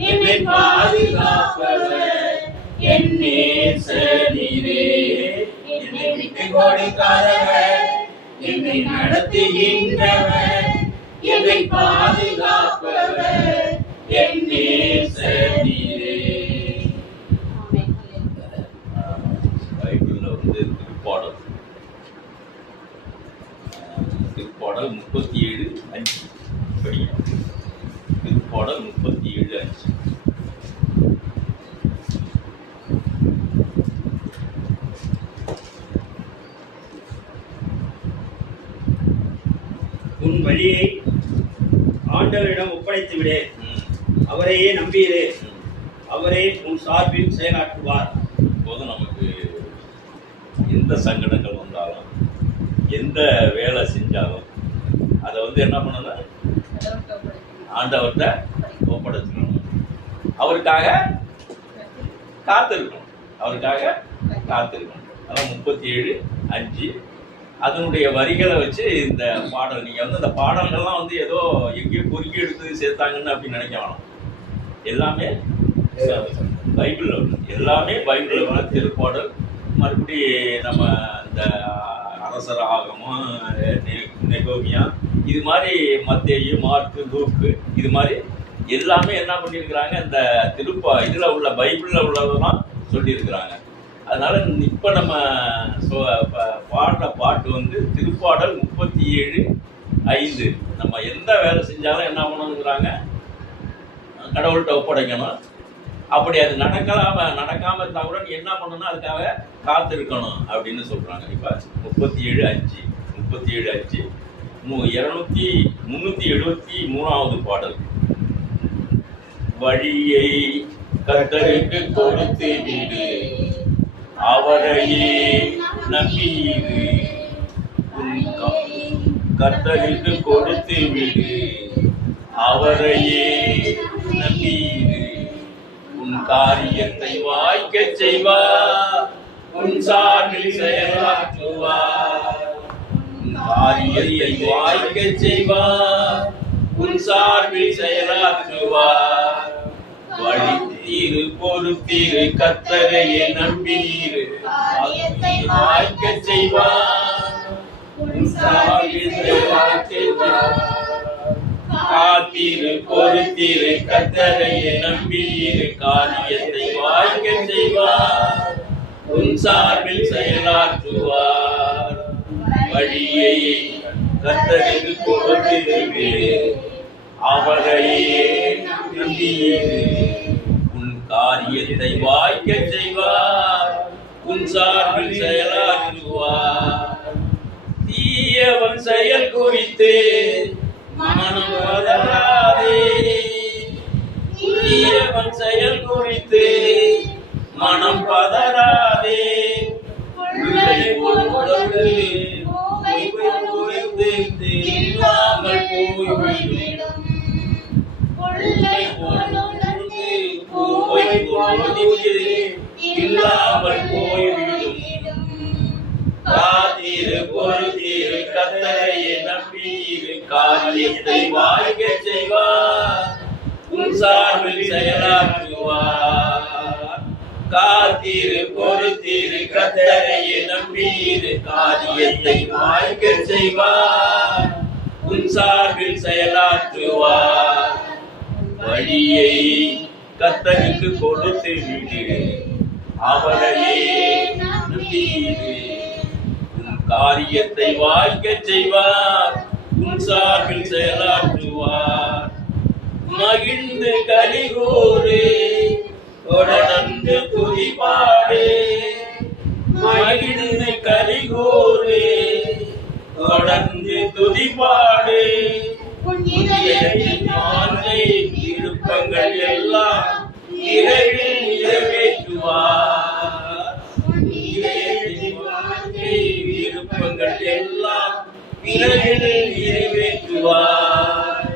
என்னை பாதுகாப்பவர் என் நேசர் நீரே. என்னை விட்டு கொடுக்காதவர், என்னை நடத்துகின்றவர், என்னை பாதுகாப்பவர் என் நேசர் நீரே. பைபிள்ல வந்து திருப்பாடல் 37:5 படிங்க. திருப்பாடல் 37:5. உன் வழியை ஆண்டவரிடம் ஒப்படைத்து விடு. அவரையே நம்பியிரு. அவரே உன் சார்பில் செயலாற்றுவார். இப்போது நமக்கு எந்த சங்கடங்கள் வந்தாலும் எந்த வேலை செஞ்சாலும் அதை வந்து என்ன பண்ணணும்? ஆண்டவர்கிட்ட ஒப்படைச்சிடணும். அவருக்காக காத்திருக்கணும். அதான் 37:5 அதனுடைய வரிகளை வச்சு இந்த பாடல். நீங்க அந்த பாடல்கள்லாம் ஏதோ எங்கேயோ பொறுக்கி எடுத்து சேர்த்தாங்கன்னு அப்படின்னு நினைக்க வேணாம். எல்லாமே பைபிள்ல உள்ள, எல்லாமே பைபிள்ல உள்ள திருப்பாடல். மறுபடி நம்ம இந்த அரசர் ஆகமம், நெகோமியா, இது மாதிரி மத்தேயு, மார்க்கு, லூக்கு, இது மாதிரி எல்லாமே என்ன பண்ணியிருக்கிறாங்க, இந்த இதுல உள்ள பைபிள்ல உள்ளதான் சொல்லியிருக்கிறாங்க. அதனால இப்ப நம்ம பாடுற பாட்டு திருப்பாடல் 37:5. நம்ம எந்த வேலை செஞ்சாலும் என்ன பண்ணணுங்கிறாங்க, கடவுள்கிட்ட ஒப்படைக்கணும். அப்படி அது நடக்காம இருந்தா கூட நீ என்ன பண்ணணும், அதுக்காக காத்திருக்கணும் அப்படின்னு சொல்றாங்க. இப்ப 37:5 373வது பாடல். வழியை கர்த்தருக்கு கொடுத்து விடு, அவரையே நம்பியிரு. கர்த்தருக்கு கொடுத்து விடு, அவரையே நம்பியிரு. உன் காரியத்தை வாய்க்க செய்வார், உன் சார்பில் செயலாற்றுவார். உன் காரியத்தை வாய்க்க செய்வார், உன் சார்பில் செயலாற்றுவார். வழித்தீரு பொறுத்தீரு, கர்த்தரையே நம்பீரு. வாய்க்க செய்வார், உன் சார்பில் செயலாற்றுவார். காத்தீரு பொறுத்தீரு, கர்த்தரையே நம்பீரு. காரியத்தை வாய்க்க செய்வார், உன் சார்பில் செயலாற்றுவார். வழியை கர்த்தருக்கு கொடுத்திரு, அவரையே நம்பீரு. உன் காரியத்தை வாய்க்க செய்வார், உன் சார்பில் செயலாற்றுவார். தீயவன் செயல் குறித்து மனம் பதறாதே, தீயவன் செயல் குறித்து மனம் பதறாதே. உள்ளே பொழுது இல்லாமல் போய்விடும், இல்லாமல் போய்விடும். காத்தீரு பொறுத்தீரு, கர்த்தரையே நம்பீரு. காரியத்தை வாய்க்க செய்வார், உன் சார்பில் செயலாற்றுவார். காத்தீரு பொறுத்தீரு, கர்த்தரையே நம்பீரு. காரியத்தை வாய்க்க செய்வார், உன் சார்பில் செயலாற்றுவார். வழியை கர்த்தருக்கு கொடுத்து விடு, அவரையே நம்பீரு. உன் காரியத்தை வாய்க்க செய்வார், உன் சார்பில் செயலாற்றுவார். மகிழ்ந்து கலிகூறு, தொடர்ந்து துதிபாடு. மகிழ்ந்து கலிகூறு, தொடர்ந்து துதிபாடு. விருப்பங்கள் எல்லாம் இரவில் நிறைவேற்றுவார். விருப்பங்கள் எல்லாம் இரவில் நிறைவேற்றுவார்.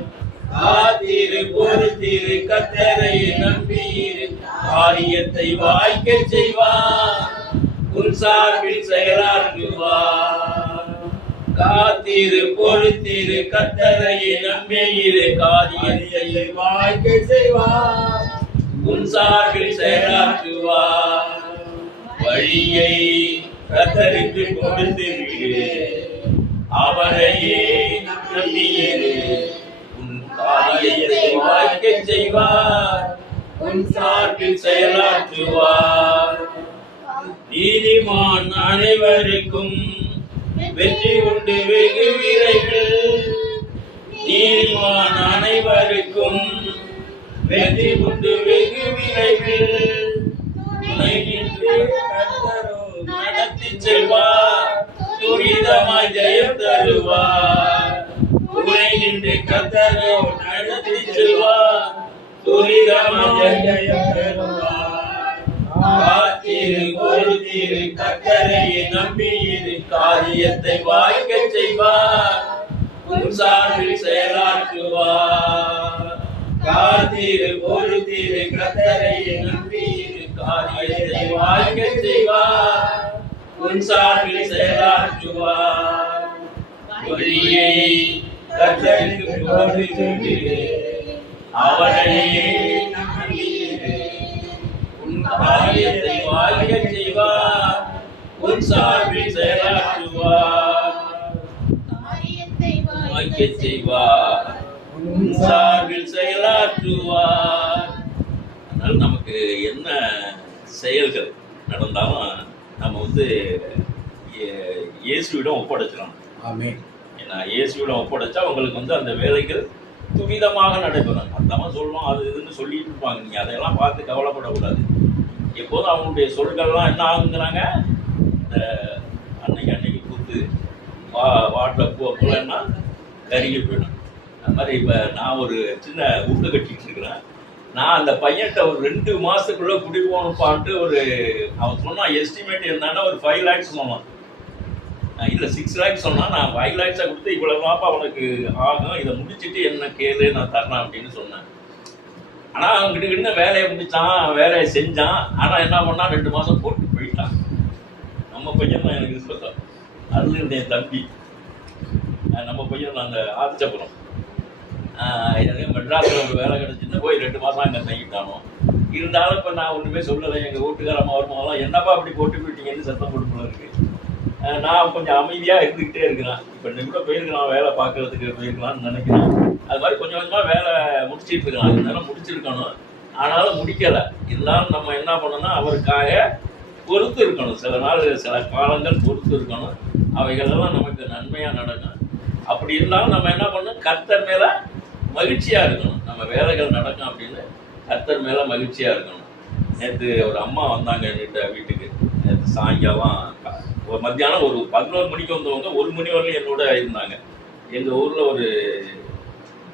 காத்திரு பொறுத்திரு, கர்த்தரையே நம்பீரு. காரியத்தை வாய்க்க செய்வார், உன் சார்பில் செயலாற்றுவார். காத்திரு பொறுத்திரு, கர்த்தரையே நம்பீரு. காரியத்தை வாய்க்க செய்வார், உன் சார்பில் செயலாற்றுவார். வழியை கர்த்தருக்கு கொடுத்து விடு, அவரையே நம்பியிரு. உன் காரியத்தை வாய்க்க செய்வார், உன் சார்பில் செயலாற்றுவார். நீதிமான் அனைவருக்கும் வெற்றி உண்டு வெகு விரைவில். நீதிமான் அனைவருக்கும் வெற்றி உண்டு வெகு விரைவில். நடத்தி செல்வார், துரிதமாய் ஜெயம் தருவார். துணை நின்று கர்த்தரோ நடத்தி செல்வார், துரிதமாய் ஜெயம் தருவார். காத்திரு பொறுத்திரு, கர்த்தரையே நம்பியிரு. காரியத்தை வாய்க்க செய்வார், உன் சார்பில் செயலாற்றுவார். காத்தீரு பொறுத்தீரு கர்த்தரை நம்பீரு காரியத்தை வாய்க்க செய்வார் உன் சார்பில் செயலாற்றுவார் வழியை கர்த்தருக்கு போதித்து அவனையே நம்பியிரு உன் காரியத்தை வாய்க்க செய்வார் உன் சார்பில் செயலாற்றுவார் வாய்க்க செய்வார் உன் சார்பில் செயலாற்றுவார். அதனால நமக்கு என்ன செயல்கள் நடந்தாலும் நம்ம வந்து இயேசுவிடம் ஒப்படைச்சிடணும். ஆமென். ஏன்னா இயேசுவிடம் ஒப்படைச்சா உங்களுக்கு வந்து அந்த வேலைகள் துரிதமாக நடைபெறும். அந்தமாக சொல்லுவோம் அது இதுன்னு சொல்லிட்டு இருப்பாங்க. நீங்கள் அதையெல்லாம் பார்த்து கவலைப்படக்கூடாது. எப்போதும் அவங்களுடைய சொல்கள்லாம் என்ன ஆகுங்கிறாங்க, இந்த அன்னைக்கு கூத்து வாட்டில் போகலன்னா கருகி போயிடும். அது மாதிரி இப்போ நான் ஒரு சின்ன உருளை கட்டிட்டு இருக்கிறேன். நான் அந்த பையன்கிட்ட ஒரு 2 மாதத்துக்குள்ளே குடி போகணுப்பான்ட்டு அவன் சொன்னான். எஸ்டிமேட் என்னன்னா ஒரு 5 lakhs சொன்னான். இல்லை 6 lakhs சொன்னான். நான் 5 lakhs கொடுத்து இவ்வளோ மாப்பா அவனுக்கு ஆகும், இதை முடிச்சுட்டு என்ன கேளு நான் தரேன் அப்படின்னு சொன்னேன். ஆனால் அவங்ககிட்ட கிட்ட வேலையை முடித்தான், வேலையை செஞ்சான். ஆனால் என்ன பண்ணான், 2 மாதம் போட்டு போயிட்டான். நம்ம பையன் தான் எனக்கு சொல்லலாம். அதுல என் தம்பி நம்ம பையன் அந்த ஆதிச்சபுரம் எனக்கு மெட்ராஸில் ஒரு வேலை கிடச்சின்னு போய் 2 மாதம் அங்கே தங்கிட்டானோ. இருந்தாலும் இப்போ நான் ஒன்றுமே சொல்லலை. எங்கள் வீட்டுக்காரம்மா வருமாவெல்லாம் என்னப்பா அப்படி போட்டு போயிட்டீங்கன்னு சத்தம் கொடுக்கல இருக்கு. நான் கொஞ்சம் அமைதியாக இருந்துக்கிட்டே இருக்கிறேன். இப்போ இன்னைக்கு கூட போயிருக்கலாம், வேலை பார்க்கறதுக்கு போயிருக்கலாம்னு நினைக்கிறேன். அது மாதிரி கொஞ்சம் கொஞ்சமாக வேலை முடிச்சிட்டு இருக்கலாம். இருந்தாலும் முடிச்சிருக்கணும், ஆனாலும் முடிக்கலை. இருந்தாலும் நம்ம என்ன பண்ணணும்னா அவருக்காக பொறுத்து இருக்கணும். சில நாள் சில காலங்கள் பொறுத்து இருக்கணும். அவைகளெல்லாம் நமக்கு நன்மையாக நடக்கும். அப்படி இருந்தாலும் நம்ம என்ன பண்ணணும், கர்த்தர் மேலே மகிழ்ச்சியாக இருக்கணும். நம்ம வேலைகள் நடக்கும் அப்படின்னு கர்த்தர் மேலே மகிழ்ச்சியாக இருக்கணும். நேற்று ஒரு அம்மா வந்தாங்க என்கிட்ட வீட்டுக்கு. நேற்று சாயங்காலம் ஒரு மத்தியானம் ஒரு 11 மணிக்கு வந்தவங்க 1 மணி வரலையும் என்னோட இருந்தாங்க. எங்கள் ஊரில் ஒரு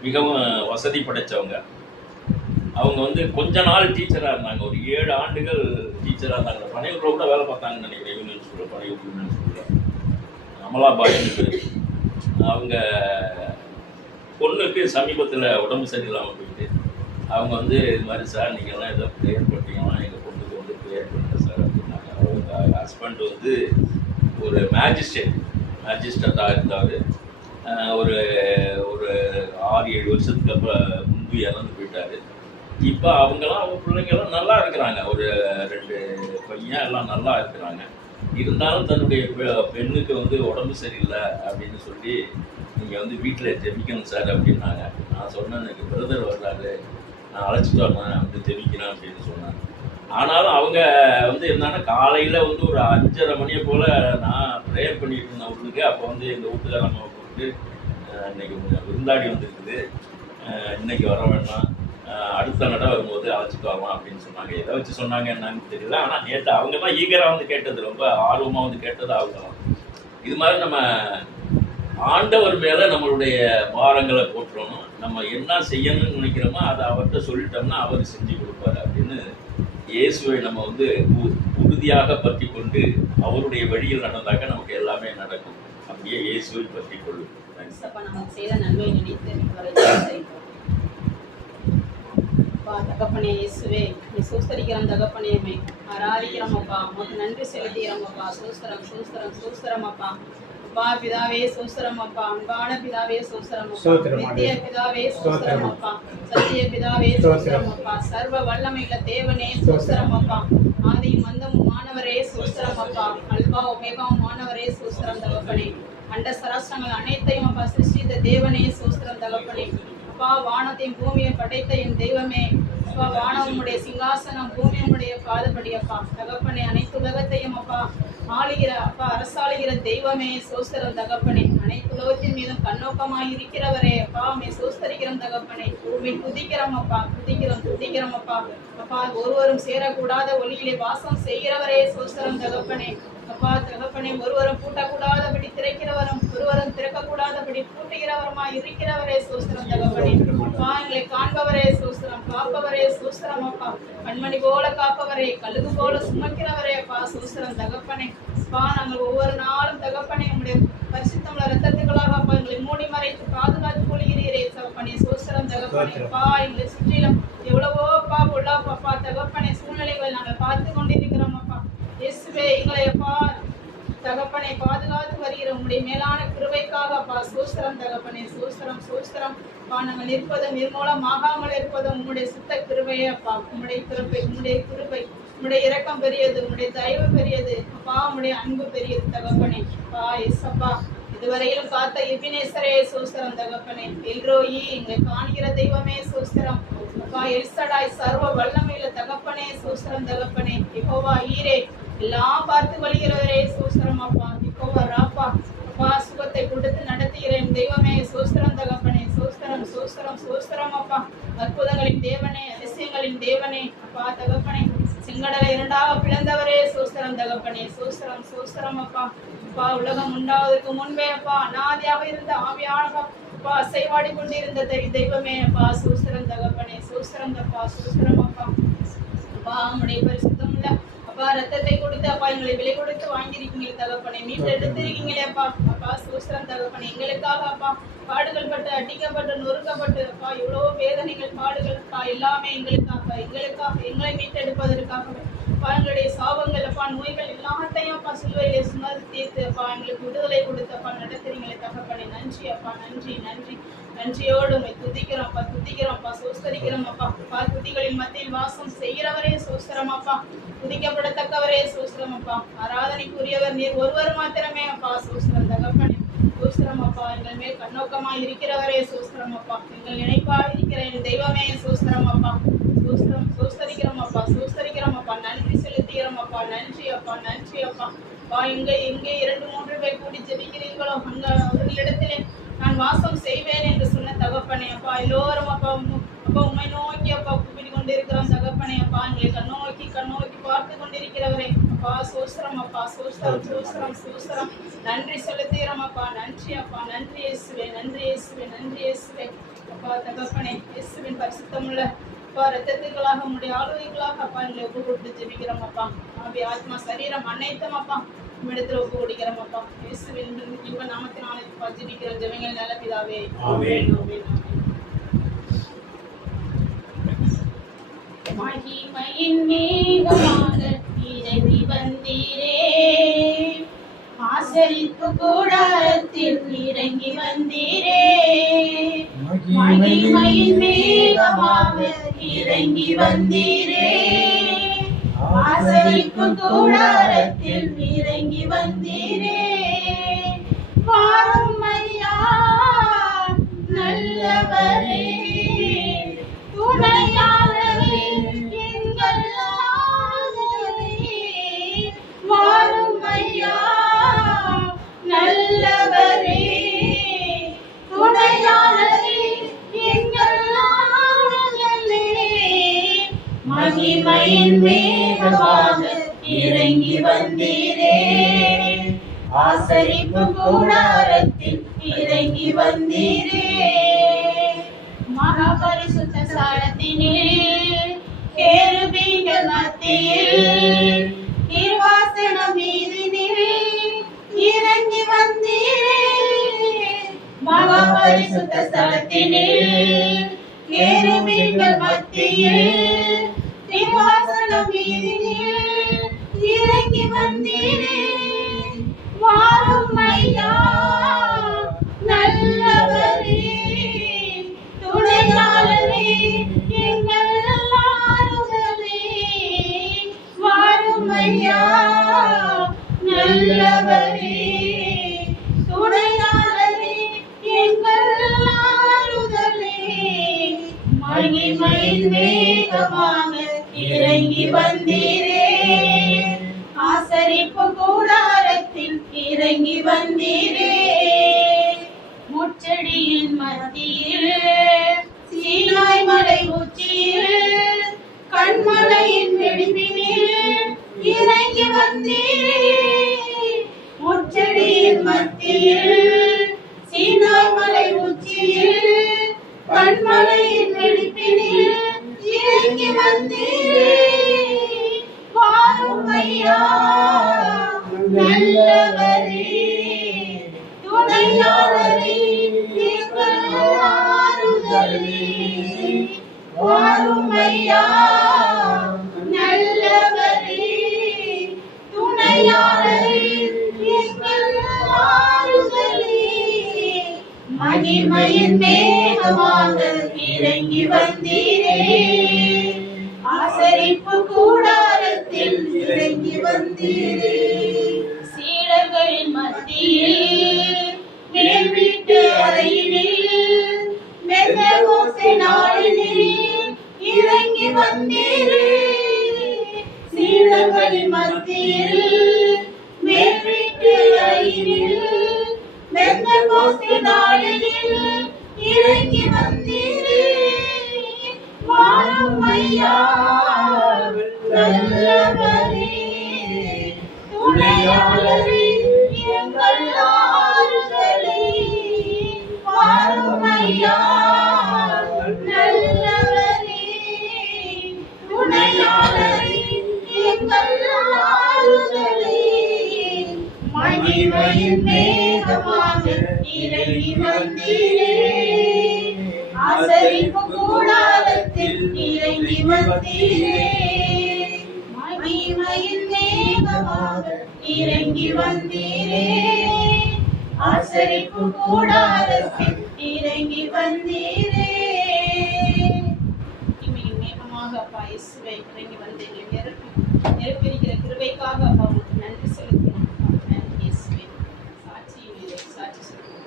மிகவும் வசதி படைத்தவங்க. அவங்க வந்து கொஞ்ச நாள் டீச்சராக இருந்தாங்க. ஒரு 7 ஆண்டுகள் டீச்சராக இருந்தாங்க. பனையூரில் கூட வேலை பார்த்தாங்கன்னு நினைக்கிறேன். யூனியன் ஸ்கூலில், பனையூர் யூனியன் ஸ்கூலில். அமலாபாயின்னு அவங்க பொண்ணுக்கு சமீபத்தில் உடம்பு சரியில்லாமல் போயிட்டு அவங்க வந்து இது மாதிரி சார் நீங்கள்லாம் ஏதோ ப்ரேயர் பண்ணுறீங்கன்னா எங்கள் பொண்ணுக்கு வந்து ப்ரேயர் பண்ணுங்க சார் அப்படின்னாங்க. அவங்க ஹஸ்பண்ட் வந்து ஒரு மேஜிஸ்ட்ரேட்டாக இருந்தார். ஒரு 6-7 வருஷத்துக்கு அப்புறம் முன்பு இறந்து போயிட்டார். இப்போ அவங்க பிள்ளைங்கெல்லாம் நல்லா இருக்கிறாங்க. ஒரு 2 பையன் எல்லாம் நல்லா இருக்கிறாங்க. இருந்தாலும் தன்னுடைய பெண்ணுக்கு வந்து உடம்பு சரியில்லை அப்படின்னு சொல்லி நீங்கள் வந்து வீட்டில் ஜெபிக்கணும் சார் அப்படின்னாங்க. நான் சொன்னேன், எனக்கு பிரதர் வர்றாரு, நான் அழைச்சிட்டு வரேன், வந்து ஜெபிக்கிறேன் அப்படின்னு சொன்னேன். ஆனாலும் அவங்க வந்து என்னன்னா காலையில் வந்து ஒரு 5:30 மணியை போல் நான் ப்ரேயர் பண்ணிட்டு இருந்தேன் அவங்களுக்கு. அப்போ வந்து எங்கள் வீட்டுக்காரம்மா கூப்பிட்டு இன்னைக்கு கொஞ்சம் விருந்தாடி வந்துருக்குது, இன்னைக்கு வர வேண்டாம், அடுத்த நடை வரும்போது அழைச்சிட்டு வரலாம் அப்படின்னு சொன்னாங்க. எதை வச்சு சொன்னாங்க என்னன்னு தெரியல. ஆனால் நேற்று அவங்க தான் ஈகராக வந்து கேட்டது, ரொம்ப ஆர்வமாக வந்து கேட்டது அவங்க தான். இது மாதிரி நம்ம ஆண்டவர் மேலே நம்மளுடைய பாரங்களை போட்டுறணும். நம்ம என்ன செய்யணும்னு நினைக்கிறோமோ அதை அவர்கிட்ட சொல்லிட்டோம்னா அவர் செஞ்சு கொடுப்பாரு அப்படின்னு இயேசுவை நம்ம வந்து உறுதியாக பற்றி கொண்டு அவருடைய வழியில் நடந்தாக்க நமக்கு எல்லாமே நடக்கும். அப்படியே இயேசுவை பற்றி கொள்ளும். நமக்கு செய்த நன்மை நினைத்து தகப்பனே இயேசுவே, நீ சூஸ்தரிக்கிறோம் தகப்பனே, ஆராதிக்கிறோம் அப்பா, உனக்கு நன்றி செலுத்துகிறோம் அப்பா. சூஸ்தரம் சூஸ்தரம் சூஸ்தரம் அப்பா. அப்பா பிதாவே சூஸ்தரம் அப்பா, அன்பான பிதாவே சூஸ்தரம் அப்பா, நித்திய பிதாவே சூஸ்தரம் அப்பா, சத்திய பிதாவே சூஸ்தரம் அப்பா, சர்வ வல்லமையுள்ள தேவனே சூஸ்தரம் அப்பா, ஆதியும் அந்தமும் மாணவரே சூஸ்தரம் அப்பா, அல்பா ஒமேகாவும் மாணவரே சூஸ்தரம் தகப்பனே, அண்ட சராசரங்கள் அனைத்தையும் அப்பா சிருஷ்டித்த தேவனே சூஸ்தரம் தகப்பனே. அப்பா வானத்தையும் பூமியையும் படைத்த என் தெய்வமே, அப்பா வானம் உம்முடைய சிங்காசனம், பூமி உம்முடைய பாதப்படி அப்பா தகப்பனே. அனைத்து உலகத்தையும் அப்பா ஆளுகிற அப்பா அரசாளுகிற தெய்வமே சோஸ்தரம் தகப்பனே. அனைத்து உலகத்தின் மீதும் கண்ணோக்கமாய் இருக்கிறவரே அப்பா உம்மை சோஸ்தரிக்கிறோம் தகப்பனே. உம்மை துதிக்கிறோம் அப்பா, துதிக்கிறோம் அப்பா. அப்பா ஒருவரும் சேரக்கூடாத ஒளியிலே வாசம் செய்கிறவரே சோஸ்தரம் தகப்பனே. அப்பா தகப்பனே, ஒருவரும் பூட்டக்கூடாதபடி திறக்கிறவரும் ஒருவரும் திறக்கக்கூடாதபடி பூட்டுகிறவருமா இருக்கிறவரே சோஸ்திரம் தகப்பனே. அப்பா எங்களை காண்பவரே சோஸ்திரம், காப்பவரே சோஸ்திரம் அப்பா. கண்மணி போல காப்பவரே, கழுகு போல சுமக்கிறவரே அப்பா சோஸ்திரம் தகப்பனே. அப்பா நாங்கள் ஒவ்வொரு நாளும் தகப்பனே உங்களுடைய பரிசுத்தமுள்ள ரத்தத்துக்களாக அப்பா எங்களை மூடி மறைத்து பாதுகாத்து கொள்கிறீரே தகப்பனே. சோஸ்திரம் தகப்பனே. அப்பா எங்களை சுற்றிலும் எவ்வளவோ அப்பா பொல்லாப்பா தகப்பனே சூழ்நிலைகள் நாங்கள் பார்த்து கொண்டிருக்கிறோம் அப்பா. இயேசுவே எங்களை அப்பா தகப்பனை பாதுகாத்து வருகிற உங்களுடைய மேலான கிருபைக்காக அப்பா சோஸ்திரம் தகப்பனே. சோஸ்திரம் சோஸ்திரம் அப்பா. நாங்கள் நிற்பதும் நிர்மூலமாகாமல் இருப்பதும் உங்களுடைய சுத்த கிருபையே அப்பா. உங்களுடைய கிருபை, உங்களுடைய கிருபை, உங்களுடைய இரக்கம் பெரியது, உங்களுடைய தயவு பெரியது அப்பா. உங்களுடைய அன்பு பெரியது தகப்பனே. அப்பா எஸ்அப்பா இதுவரையிலும் காத்த எபினேசரே சோஸ்திரம் தகப்பனே. எல்ரோயி எங்களை காண்கிற தெய்வமே சோஸ்திரம் அப்பா. எல்சடாய் சர்வ வல்லமையில தகப்பனே சோஸ்திரம் தகப்பனே. யெகோவா ஈரே எல்லாம் பார்த்து கொள்கிறவரே சோஸ்திரம் அப்பா. யெகோவா ராப்பா அப்பா சுகத்தை கொடுத்து நடத்துகிறேன் தெய்வமே சோஸ்திரம் தகப்பனே. சோஸ்திரம் சோஸ்திரம் சோஸ்திரம் அப்பா. அற்புதங்களின் தேவனே, அதிசயங்களின் தேவனே அப்பா தகப்பனே. செங்கடலை இரண்டாக பிளந்தவரே சோஸ்திரம் தகப்பனே. சோஸ்திரம் சோஸ்திரம் அப்பா. அப்பா உலகம் உண்டாவதற்கு முன்பே அப்பா அனாதியாக இருந்த ஆவியாக அப்பா அசைவாடி கொண்டிருந்த தெய்வமே அப்பா சோஸ்திரம் தகப்பனே. சோஸ்திரம் தப்பா சோஸ்திரம் அப்பா. அப்பா உங்களுடைய பரிசுத்தம் இல்ல அப்பா ரத்தத்தை கொடுத்து அப்பா எங்களை விலை கொடுத்து வாங்கியிருக்கீங்க தகப்பனே. மீட்டு எடுத்திருக்கீங்களே அப்பா. அப்பா சோஸ்திரம் தகப்பனே. எங்களுக்காக அப்பா பாடுகள் பட்டு அடிக்கப்பட்டு நொறுக்கப்பட்டு அப்பா எவ்வளவோ வேதனைகள் பாடுகள் அப்பா எல்லாமே எங்களுக்காக எங்களை மீட்டெடுப்பதற்காகவே அப்பா. எங்களுடைய சாபங்கள் அப்பா நோய்கள் எல்லாத்தையும் அப்பா சிலுவையிலே சுமந்து தீர்த்து அப்பா எங்களுக்கு விடுதலை கொடுத்தப்பா நடத்துறீங்களே தகப்பனே. நன்றி அப்பா. நன்றி நன்றி நன்றியோடு உண்மை துதிக்கிறோம் அப்பா. துதிக்கிறோம் அப்பா. சோஸ்தரிக்கிறோம் அப்பா. அப்பா துதிகளின் மத்தியில் வாசம் செய்கிறவரே சோஸ்திரம் அப்பா. துதிக்கப்படத்தக்கவரே சோஸ்திரம் அப்பா. ஆராதனைக்குரியவர் நீர் ஒருவர் மாத்திரமே அப்பா. சோஸ்திரம் தகப்பனே. சோஸ்திரம் அப்பா. எங்கள் மேல் கண்ணோக்கமாய் இருக்கிறவரே சோஸ்திரம் அப்பா. எங்கள் நினைப்பாக இருக்கிற என் தெய்வமே சோஸ்திரம் அப்பா. சோஸ்திரம் சோஸ்தரிக்கிறோம் அப்பா. சோஸ்தரிக்கிறோம் அப்பா. நன்றி செலுத்துகிறோம் அப்பா. நன்றி அப்பா. நன்றி அப்பா. அப்பா எங்கே 2-3 பேர் கூடி ஜெபிக்கிறீர்களோ அங்க அவர்களிடத்திலே நான் வாசம் செய்வேன் என்று சொன்ன தகப்பனே அப்பா. எல்லோரும் அப்பா அப்பா உண்மை நோக்கி அப்பா கூப்பிட்டு கொண்டிருக்கிறோம் தகப்பனே அப்பா. எங்களை கண்ணோக்கி பார்த்து கொண்டிருக்கிறவரே அப்பா. சோஸ்திரம் அப்பா. சோஸ்திரம் சோஸ்திரம் சோஸ்திரம். நன்றி செலுத்துகிறோம் அப்பா. நன்றி அப்பா. நன்றி இயேசுவே. நன்றி இயேசுவே. நன்றி இயேசுவே அப்பா தகப்பனே. இயேசுவின் பரிசுத்தமுள்ள அப்பா ரத்தத்துக்களாக உங்களுடைய ஆளுகைகளாக அப்பா எங்களை ஒப்பு கொடுத்து ஜெபிக்கிறோம் அப்பா. ஆவி ஆத்மா சரீரம் அனைத்தும் அப்பா இடத்துல ஒப்பு கொடுக்கிறோம் அப்பா. இயேசுவின் இன்ப நாமத்தினாலே அப்பா ஜெபிக்கிறோம் ஜெபங்கள் நல்ல பிதாவே. ஆமென். மகிமையின் மேகமாக இறங்கி வந்தீரே. ஆசரிப்பு கூடாரத்தில் இறங்கி வந்தீரே. மகிமையின் மேகமாக இறங்கி வந்தீரே. ஆசரிப்பு கூடாரத்தில் இறங்கி வந்தீரே. வாரும் ஐயா நல்லவரே, துணையாளரே, எங்கள் ஆதரவே. வாரும் ஐயா நல்லவரே, துணையாளரே, எங்கள் ஆதரவே. மகிமையின் மேகமாக இறங்கி வந்தீரே. ஆசரிப்பு கூடாரத்தில் இறங்கி வந்தீரே. மகாபரிசுத்த ஸ்தலத்தினில் கேருபீன்கள் மத்தியில் கிருபாசன மீதினில் இறங்கி வந்தீரே. மகாபரிசுத்த ஸ்தலத்தினில் கேருபீன்கள் மத்தியில் கிருபாசன மீதினில் இறங்கி வந்தீரே. வாரும் ஐயா நல்லவரே, துணையாளரே, எங்கள் ஆறுதலே. வாரும் ஐயா நல்லவரே, துணையாளரே, எங்கள் ஆறுதலே. மகிமையின் மேகமாக இறங்கி வந்தீரே. ஆசரிப்பு கூடாரத்தில் இறங்கி வந்தீரே. முச்சடியின் மத்தியில் சீனாய் மலை உச்சியில் கண்மலையின் வெடிப்பினில் இறங்கி வந்தீரே. முச்சடியின் மத்தியில் சீனாய் மலை உச்சியில் கண்மலையின் வெடிப்பினில் இறங்கி வந்தீரே. வாரும் ஐயா நல்லவரே, துணையாளரே, எங்கள் ஆறுதலே, மகிமையின் மேகமாக இறங்கி வந்தீரே, ஆசரிப்பு கூடாரத்தில் இறங்கி வந்தீரே, சீடர்களின் மத்தியில் மேல் வீட்டு அறையினில் பெந்தெகோஸ்தே நாளினில் இறங்கி வந்தீரே, சீடர்களின் மத்தியில் மேல் வீட்டு அறையினில் பெந்தெகோஸ்தே நாளினில் இறங்கி வந்தீரே, வாரும் ஐயா நல்லவரே, துணையாளரே, எங்கள் ஆறுதலே, வாரும் ஐயா நல்லவரே, துணையாளரே, எங்கள் ஆறுதலே, மகிமையின் மேகமாக இறங்கி வந்தீரே, ஆசரிப்பு கூடாரத்தில் இறங்கி வந்தீரே, மகிமையின் மேகமாக இறங்கி வந்தீரே, ஆசரிப்பு கூடாரத்தில் இறங்கி வந்தீரே. மகிமையின் மேகமாக அப்பா இயேசுவே இறங்கி வந்து எங்களை நிரப்பியிருக்கிற கிருபைக்காக அப்பா உங்களுக்கு நன்றி செலுத்தினோம். நன்றி இயேசுவே. சாட்சி சொல்லுவோம்.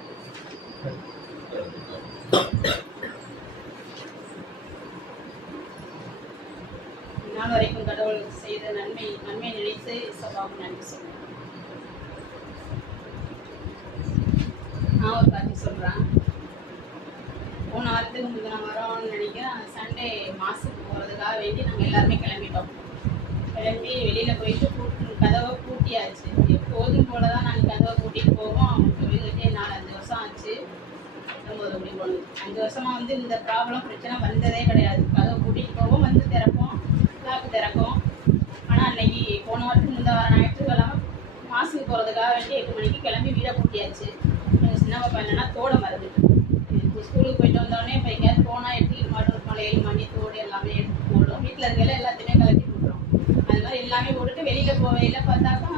நாள் வரைக்கும் கடவுள் செய்த நன்மை நினைத்து சபாவுக்கு நன்றி சொல்றேன். நான் ஒரு காட்சி சொல்றேன். போன வாரத்துக்கு முந்தின வாரம்னு நினைக்கிறேன், சண்டே மாசுக்கு போகிறதுக்காக வேண்டி நாங்கள் எல்லாருமே கிளம்பிட்டோம். கிளம்பி வெளியில் போயிட்டு கதவை பூட்டியாச்சு. எப்போதும் போல தான் நாங்கள் கதவை பூட்டிட்டு போவோம். வீட்டுக்கே 4-5 வருஷம் ஆச்சு. அப்படி போனது 5 வருஷமாக வந்து இந்த பிரச்சனை வந்ததே கிடையாது. கதவை பூட்டிட்டு போவோம், வந்து திறப்போம், லாக்கு திறக்கும். ஆனால் அன்னைக்கு போன வாரத்துக்கு முந்த வாரம் ஞாயிற்றுக்கிழமை மாசுக்கு போகிறதுக்காக வேண்டி 8 மணிக்கு கிளம்பி வீடை பூட்டியாச்சு. எங்கள் சின்ன பாப்பா என்னன்னா தோடை மறந்துட்டு இப்போ ஸ்கூலுக்கு போயிட்டு வந்தோடனே இப்போ எங்கேயாவது போனால் எடுத்துக்கிட்டு மாட்டோம். 7 மணி தோடு எல்லாமே எடுத்து போடும். வீட்டில் இருக்கிற எல்லாத்தையுமே கலட்டி போட்டுரும். அது மாதிரி எல்லாமே போட்டுட்டு வெளியில் போவையில் பார்த்தாக்கா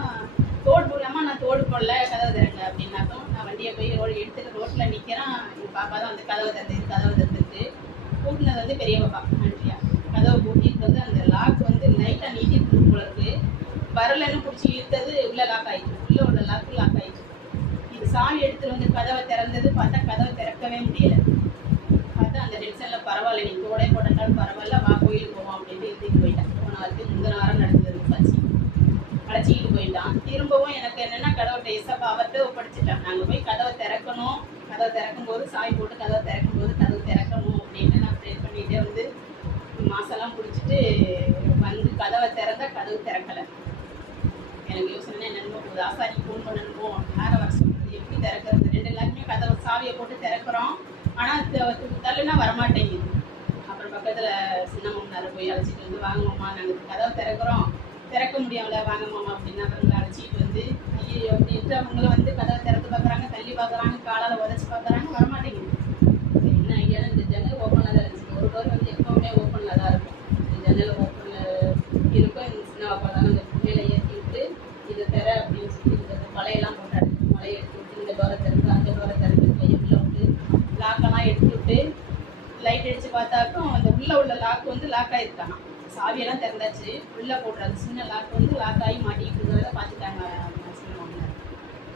தோடு போடாமல் நான் தோடு போடல, கதவை திறங்க அப்படின்னாக்கும் நான் வண்டியை போய் எடுத்துட்டு ரோட்டில் நிற்கிறேன். எங்கள் பாப்பா தான் வந்து கதவை திறந்துட்டு பூட்டினது வந்து பெரிய பாப்பா ஆண்டியா. கதவை பூட்டிட்டு வந்து அந்த லாக் வந்து லைட்டாக நீட்டிட்டு போல இருக்கு. வரலன்னு பிடிச்சி இழுத்தது உள்ள லாக் ஆயிடுச்சு. உள்ள உள்ள லாக் ஆயிடுச்சு. இது சாவி எடுத்துட்டு வந்து கதவை திறந்தது பார்த்தா கதவை திறக்கவே முடியல. பார்த்தா அந்த டென்ஷனில் பரவாயில்ல, நீ தோடே போட்டனாலும் பரவாயில்ல, வா கோயிலுக்கு போவோம் அப்படின்ட்டு இழுத்துட்டு போயிட்டான். போன வாரத்துக்கு முந்தின வாரம் நடந்தது பச்சி அழைச்சிக்கிட்டு போயிட்டான். திரும்பவும் எனக்கு என்னென்னா கடவுள்கிட்ட இசப்பா அவர்கிட்ட ஒப்படைச்சிட்டான். நாங்கள் போய் கதவை திறக்கணும், கதவை திறக்கும்போது சாவி போட்டு கதவை திறக்கும்போது கதவை திறக்கணும் அப்படின்னு நான் ப்ரே பண்ணிகிட்டே வந்து மாசெல்லாம் பிடிச்சிட்டு வந்து கதவை திறந்தா கதவு திறக்கலை. எனக்கு யோசனை என்னென்னமோ போகுது, ஆசாரிக்கு ஃபோன் பண்ணணுமோ, வேற வர சொல்றது, எப்படி திறக்கிறது? 2 எல்லாருமே கதவை சாவியை போட்டு திறக்கிறோம், ஆனால் தள்ளுனா வரமாட்டேங்குது. அப்புறம் பக்கத்தில் சின்ன மாமனாரை போய் அழைச்சிட்டு வந்து, வாங்க மாமா நாங்கள் கதவை திறக்கிறோம், திறக்க முடியாமல, வாங்க மாமா அப்படின்னு அவங்களை அழைச்சிட்டு வந்து, ஐயோ அப்படின்ட்டு அவங்கள வந்து கதவை திறந்து பார்க்குறாங்க, தள்ளி பார்க்குறாங்க, காலால் உதச்சி பார்க்குறாங்க, வரமாட்டேங்குது. என்ன ஐடியாலும் இந்த ஜன்னல் ஓப்பனில் தான் இருந்துச்சு. ஒரு டோர் வந்து எப்போவுமே ஓப்பனில் தான் இருக்கும். இந்த ஜன்னல் ஓப்பனில் இருக்கும். இந்த சின்ன பாப்பா தான் அந்த புள்ளையில ஏற்றி விட்டு இதை தர அப்படின்னு சொல்லி இந்த மலையெல்லாம் போட்டாடு. மலையை எடுத்து விட்டு இந்த டோரை திறந்து அந்த டோரை திறந்து கையை உள்ள விட்டு லாக்கெல்லாம் எடுத்து விட்டு லைட் அடித்து பார்த்தாக்கும் அந்த உள்ள லாக் வந்து லாக் ஆகிருக்காங்க. சாவியெல்லாம் திறந்தாச்சு. உள்ளே போடுற அந்த சின்ன லாக் வந்து லாக் ஆகி மாட்டிக்கிட்டு இருக்கிறத பார்த்துட்டாங்க.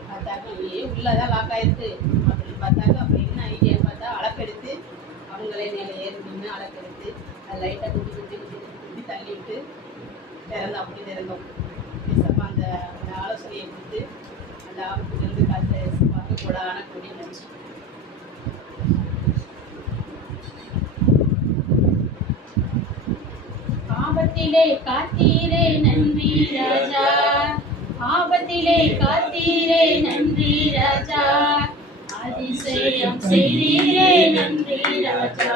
பார்த்தாக்கா உள்ளதான் லாக் ஆயிருக்கு அப்படின்னு பார்த்தாக்கா அப்புறம் என்ன ஐடியான்னு பார்த்தா அளப்பெடுத்து அவங்களே மேலே ஏறினு அளப்பெடுத்து அது லைட்டாக குட்டி தள்ளி விட்டு அப்படி திறந்தோம். எசப்பா அந்த ஆலோசனையை கொடுத்து அந்த ஆபத்துலேருந்து காத்த எசப்பாக்கு கொடான கொடி நினச்சி ஆபத்திலே காத்தீரே நன்றி ராஜா, ஆபத்திலே காத்தீரே நன்றி ராஜா, அதிசயம் செய்தீரே நன்றி ராஜா,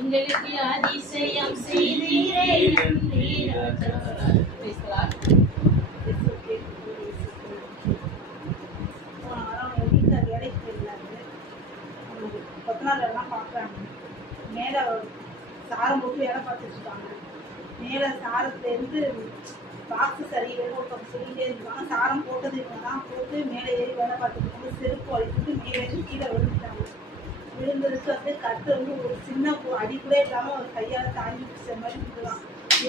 எங்களுக்கு அதிசயம் செய்தீரே நன்றி ராஜா. வீட்டில் வேலைக்கு போயிருந்தாரு. கொத்தனாரெல்லாம் பார்க்குறாங்க. மேலே சாரம் போட்டு வேலை பார்த்துட்டு இருக்காங்க. மேலே சாரத்துலேருந்து பாக்ஸ் சரியில்லைன்னு ஒருத்தவங்க சொல்லிட்டே இருக்காங்க. சாரம் போட்டது இவங்க தான். போட்டு மேலே ஏறி வேலை பார்த்துட்டு போது செருப்பு அடிச்சுட்டு மேலே கீழே விழுந்துட்டாங்க. விழுந்ததுக்கு வந்து கட்டு வந்து ஒரு சின்ன அடி கூட இல்லாமல் ஒரு கையால் தாங்கி பிடிச்ச மாதிரி இருக்கலாம்.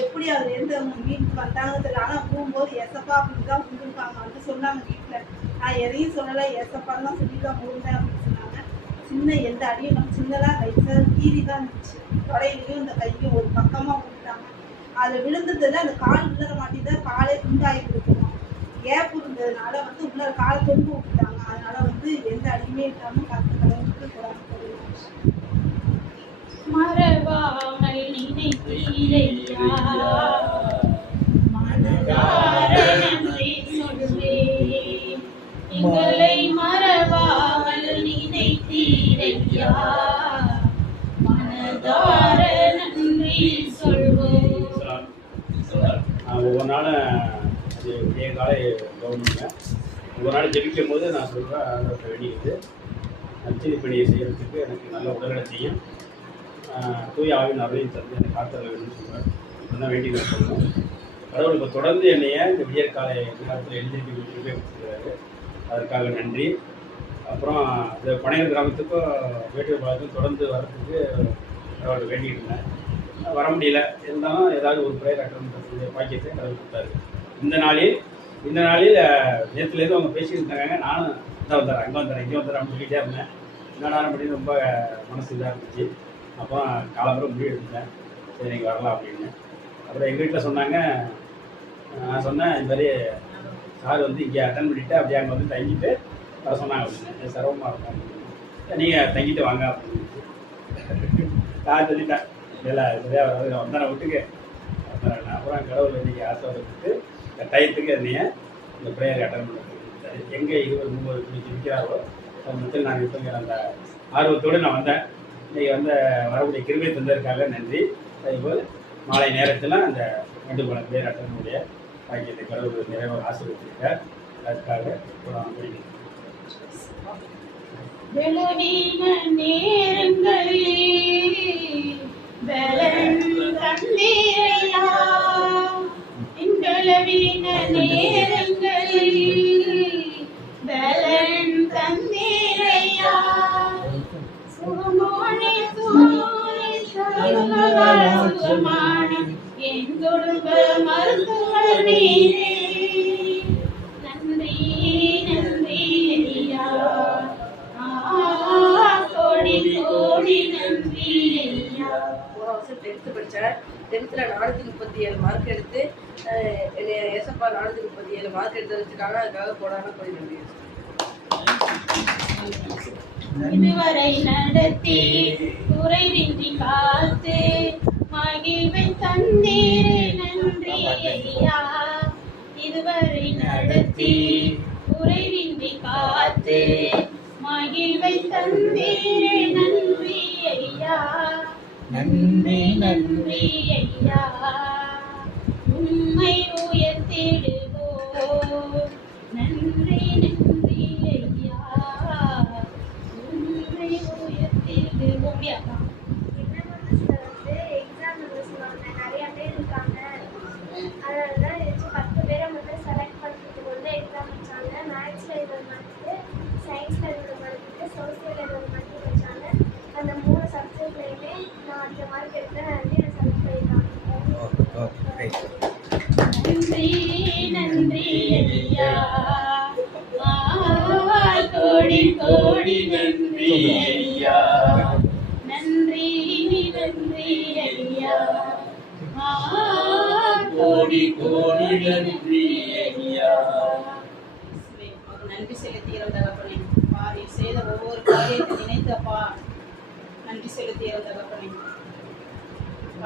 எப்படி அதில் இருந்து அவங்க வீட்டுக்கு வந்தாங்க தெரியல. ஆனால் போகும்போது எசப்பா அப்படின்னு தான் விழுந்துருக்காங்க. வந்து சொன்னாங்க வீட்டில், நான் எதையும் சொல்லலை, எசப்பான்னு தான் சொல்லி தான் விழுந்தேன் அப்படின்னு சொன்னாங்க. சின்ன எந்த அடியும் நம்ம சின்னதாக லைட்டாக கீறி தான் இருந்துச்சு. தொடையிலையும் இந்த கையும் ஒரு பக்கமாக விழுந்தாங்க. அதில் விழுந்ததில் அந்த கால் விழுற மாட்டி தான் காலே துண்டாகி கொடுக்கணும். கேப் இருந்ததுனால வந்து உள்ள காலை தொண்டு விட்டுட்டாங்க. அதனால வந்து எந்த அடியுமே இல்லாமல் காத்து கடவுளுக்கு போடாமல் மறவாமல் நினைத்தீரையா, மனதார நன்றி சொல்வேன். எங்களை மறவாமல் நினைத்தீரையா, மனதார நன்றி சொல்வோம். ஒவ்வொரு நாளும் அது என் காலை கவனிங்க. ஒவ்வொரு நாள் ஜெபிக்கும் போது நான் சொல்கிறேன், ஆண்டவர்கிட்ட வேண்டியது நற்செய்தி பணியை செய்கிறதுக்கு எனக்கு நல்ல உடல்நலத்தையும் தூய ஆவின் அருளையும் தந்து எனக்கு காத்தல வேணும்னு சொல்கிறேன். இப்படிதான் வேண்டியது சொல்லுவோம். கடவுள் இப்போ தொடர்ந்து என்னைய இந்த விடியற்காலை காலத்தில் எழுந்திருக்க வீட்டுக்கே கொடுத்துருக்காரு. அதற்காக நன்றி. அப்புறம் இந்த பனையூர் கிராமத்துக்கும் வேட்டூர் பாலத்துக்கும் தொடர்ந்து வர்றதுக்கு கடவுள் வேண்டிகிட்டு இருந்தேன். வர முடியல. இருந்தாலும் ஏதாவது ஒரு ப்ரேயர் அட்டன் பண்ணுற பாக்கியத்தை கடவுள் கொடுத்தாரு. இந்த நாளில் நேற்றுலேருந்து அவங்க பேசிட்டு இருந்தாங்க. நானும் இங்கே வந்துடுறேன், அங்கே வந்துடுறேன், இங்கே வந்துடுறேன் அப்படின்னு சொல்லிகிட்டே இருந்தேன். என்னடா அப்படின்னு ரொம்ப மனசு இதாக இருந்துச்சு. அப்புறம் காலம்பரம் முடிவு எடுத்தேன், சரி நீங்கள் வரலாம் அப்படின்னு. அப்புறம் எங்கள் வீட்டில் சொன்னாங்க, நான் சொன்னேன் இந்த மாதிரி சார் வந்து இங்கே அட்டன் பண்ணிவிட்டு அப்படியே அங்கே வந்து தங்கிட்டு வர சொன்னாங்க அப்படின்னு. சிரமமாக இருக்கும் அப்படின்னு, நீங்கள் தங்கிட்டு வாங்க அப்படின்னு நான் சொல்லிட்டேன். இல்லை சரியா வராது, வந்தான வீட்டுக்கு வந்தேன். அப்புறம் கடவுள் இன்றைக்கி ஆசீர்வாதத்துக்கு டயத்துக்கு என்னைய இந்த ப்ரேயர் அட்டன் பண்ணி கொடுத்தாரு. எங்கே 20-30 மணிக்கு இருக்கிறாரோ அந்த முதல் நான் இப்போங்கிற அந்த ஆர்வத்தோடு நான் வந்தேன். இன்றைக்கி வந்து வரக்கூடிய கிருபை தந்ததற்காக நன்றி. அதேபோல் மாலை நேரத்தில் அந்த 2 ப்ரேயர் அட்டனுடைய பாக்கியத்தை கடவுள் நிறைவாக ஆசீர்வதிச்சிருக்கார். அதுக்காக படிக்கிறேன். பலவீன நேரங்களில் பலன் தந்தீரையா, பலவீன நேரங்களில் பலன் தந்தீரையா, சுகமானே சுகமான என் குடும்ப மருத்துவர் நீரே, நன்றி நன்றி ஐயா, கோடி கோடி நன்றி ஐயா. போன வருஷம் 10th படித்தேன். 10th 437 மார்க் எடுத்து என்னை ஏசப்பா 437 மார்க் எடுத்து வச்சுட்டாங்க. அதுக்காக போடாமல் போய் நன்றி. இதுவரை நடத்தி குறைவின்றி காத்து மகிழ்வை தந்தீரே நன்றி ஐயா, இதுவரை நடத்தி குறைவின்றி காத்து மகிழ்வை தந்தீரே நன்றி ஐயா, நன்றி நன்றி ஐயா. உம்மை உயர்த்திடுவோம், நன்றி நன்றி ஐயா, உம்மை உயர்த்திடுவோம். என்ன வந்து எக்ஸாம் சொல்லுவாங்க, நிறைய பேர் இருக்காங்க. அதனால தான் 10 பேரை மட்டும் செலக்ட் பண்ணுறதுக்கு வந்து எக்ஸாம் வச்சாங்க. மேக்ஸில் 20 மார்க்கு, சயின்ஸில் 20 மார்க்கு, சோசியல் 20 மார்க்கு வச்சாங்க. அந்த 3 சப்ஜெக்ட்லையுமே நான் அந்த மார்க் எடுத்தேன். வந்து என்னை செலக்ட் பண்ணியிருக்காங்க. நன்றி நன்றி ஐயா, கோடி கோடி நன்றி ஐயா, நன்றி நன்றி ஐயா, கோடி கோடி நன்றி ஐயா. நன்றி செலுத்துகிற தகப்பனே, பாரி செய்த ஒவ்வொரு காரியத்தை நினைத்தப்பா நன்றி செலுத்துகிற தகப்பனே.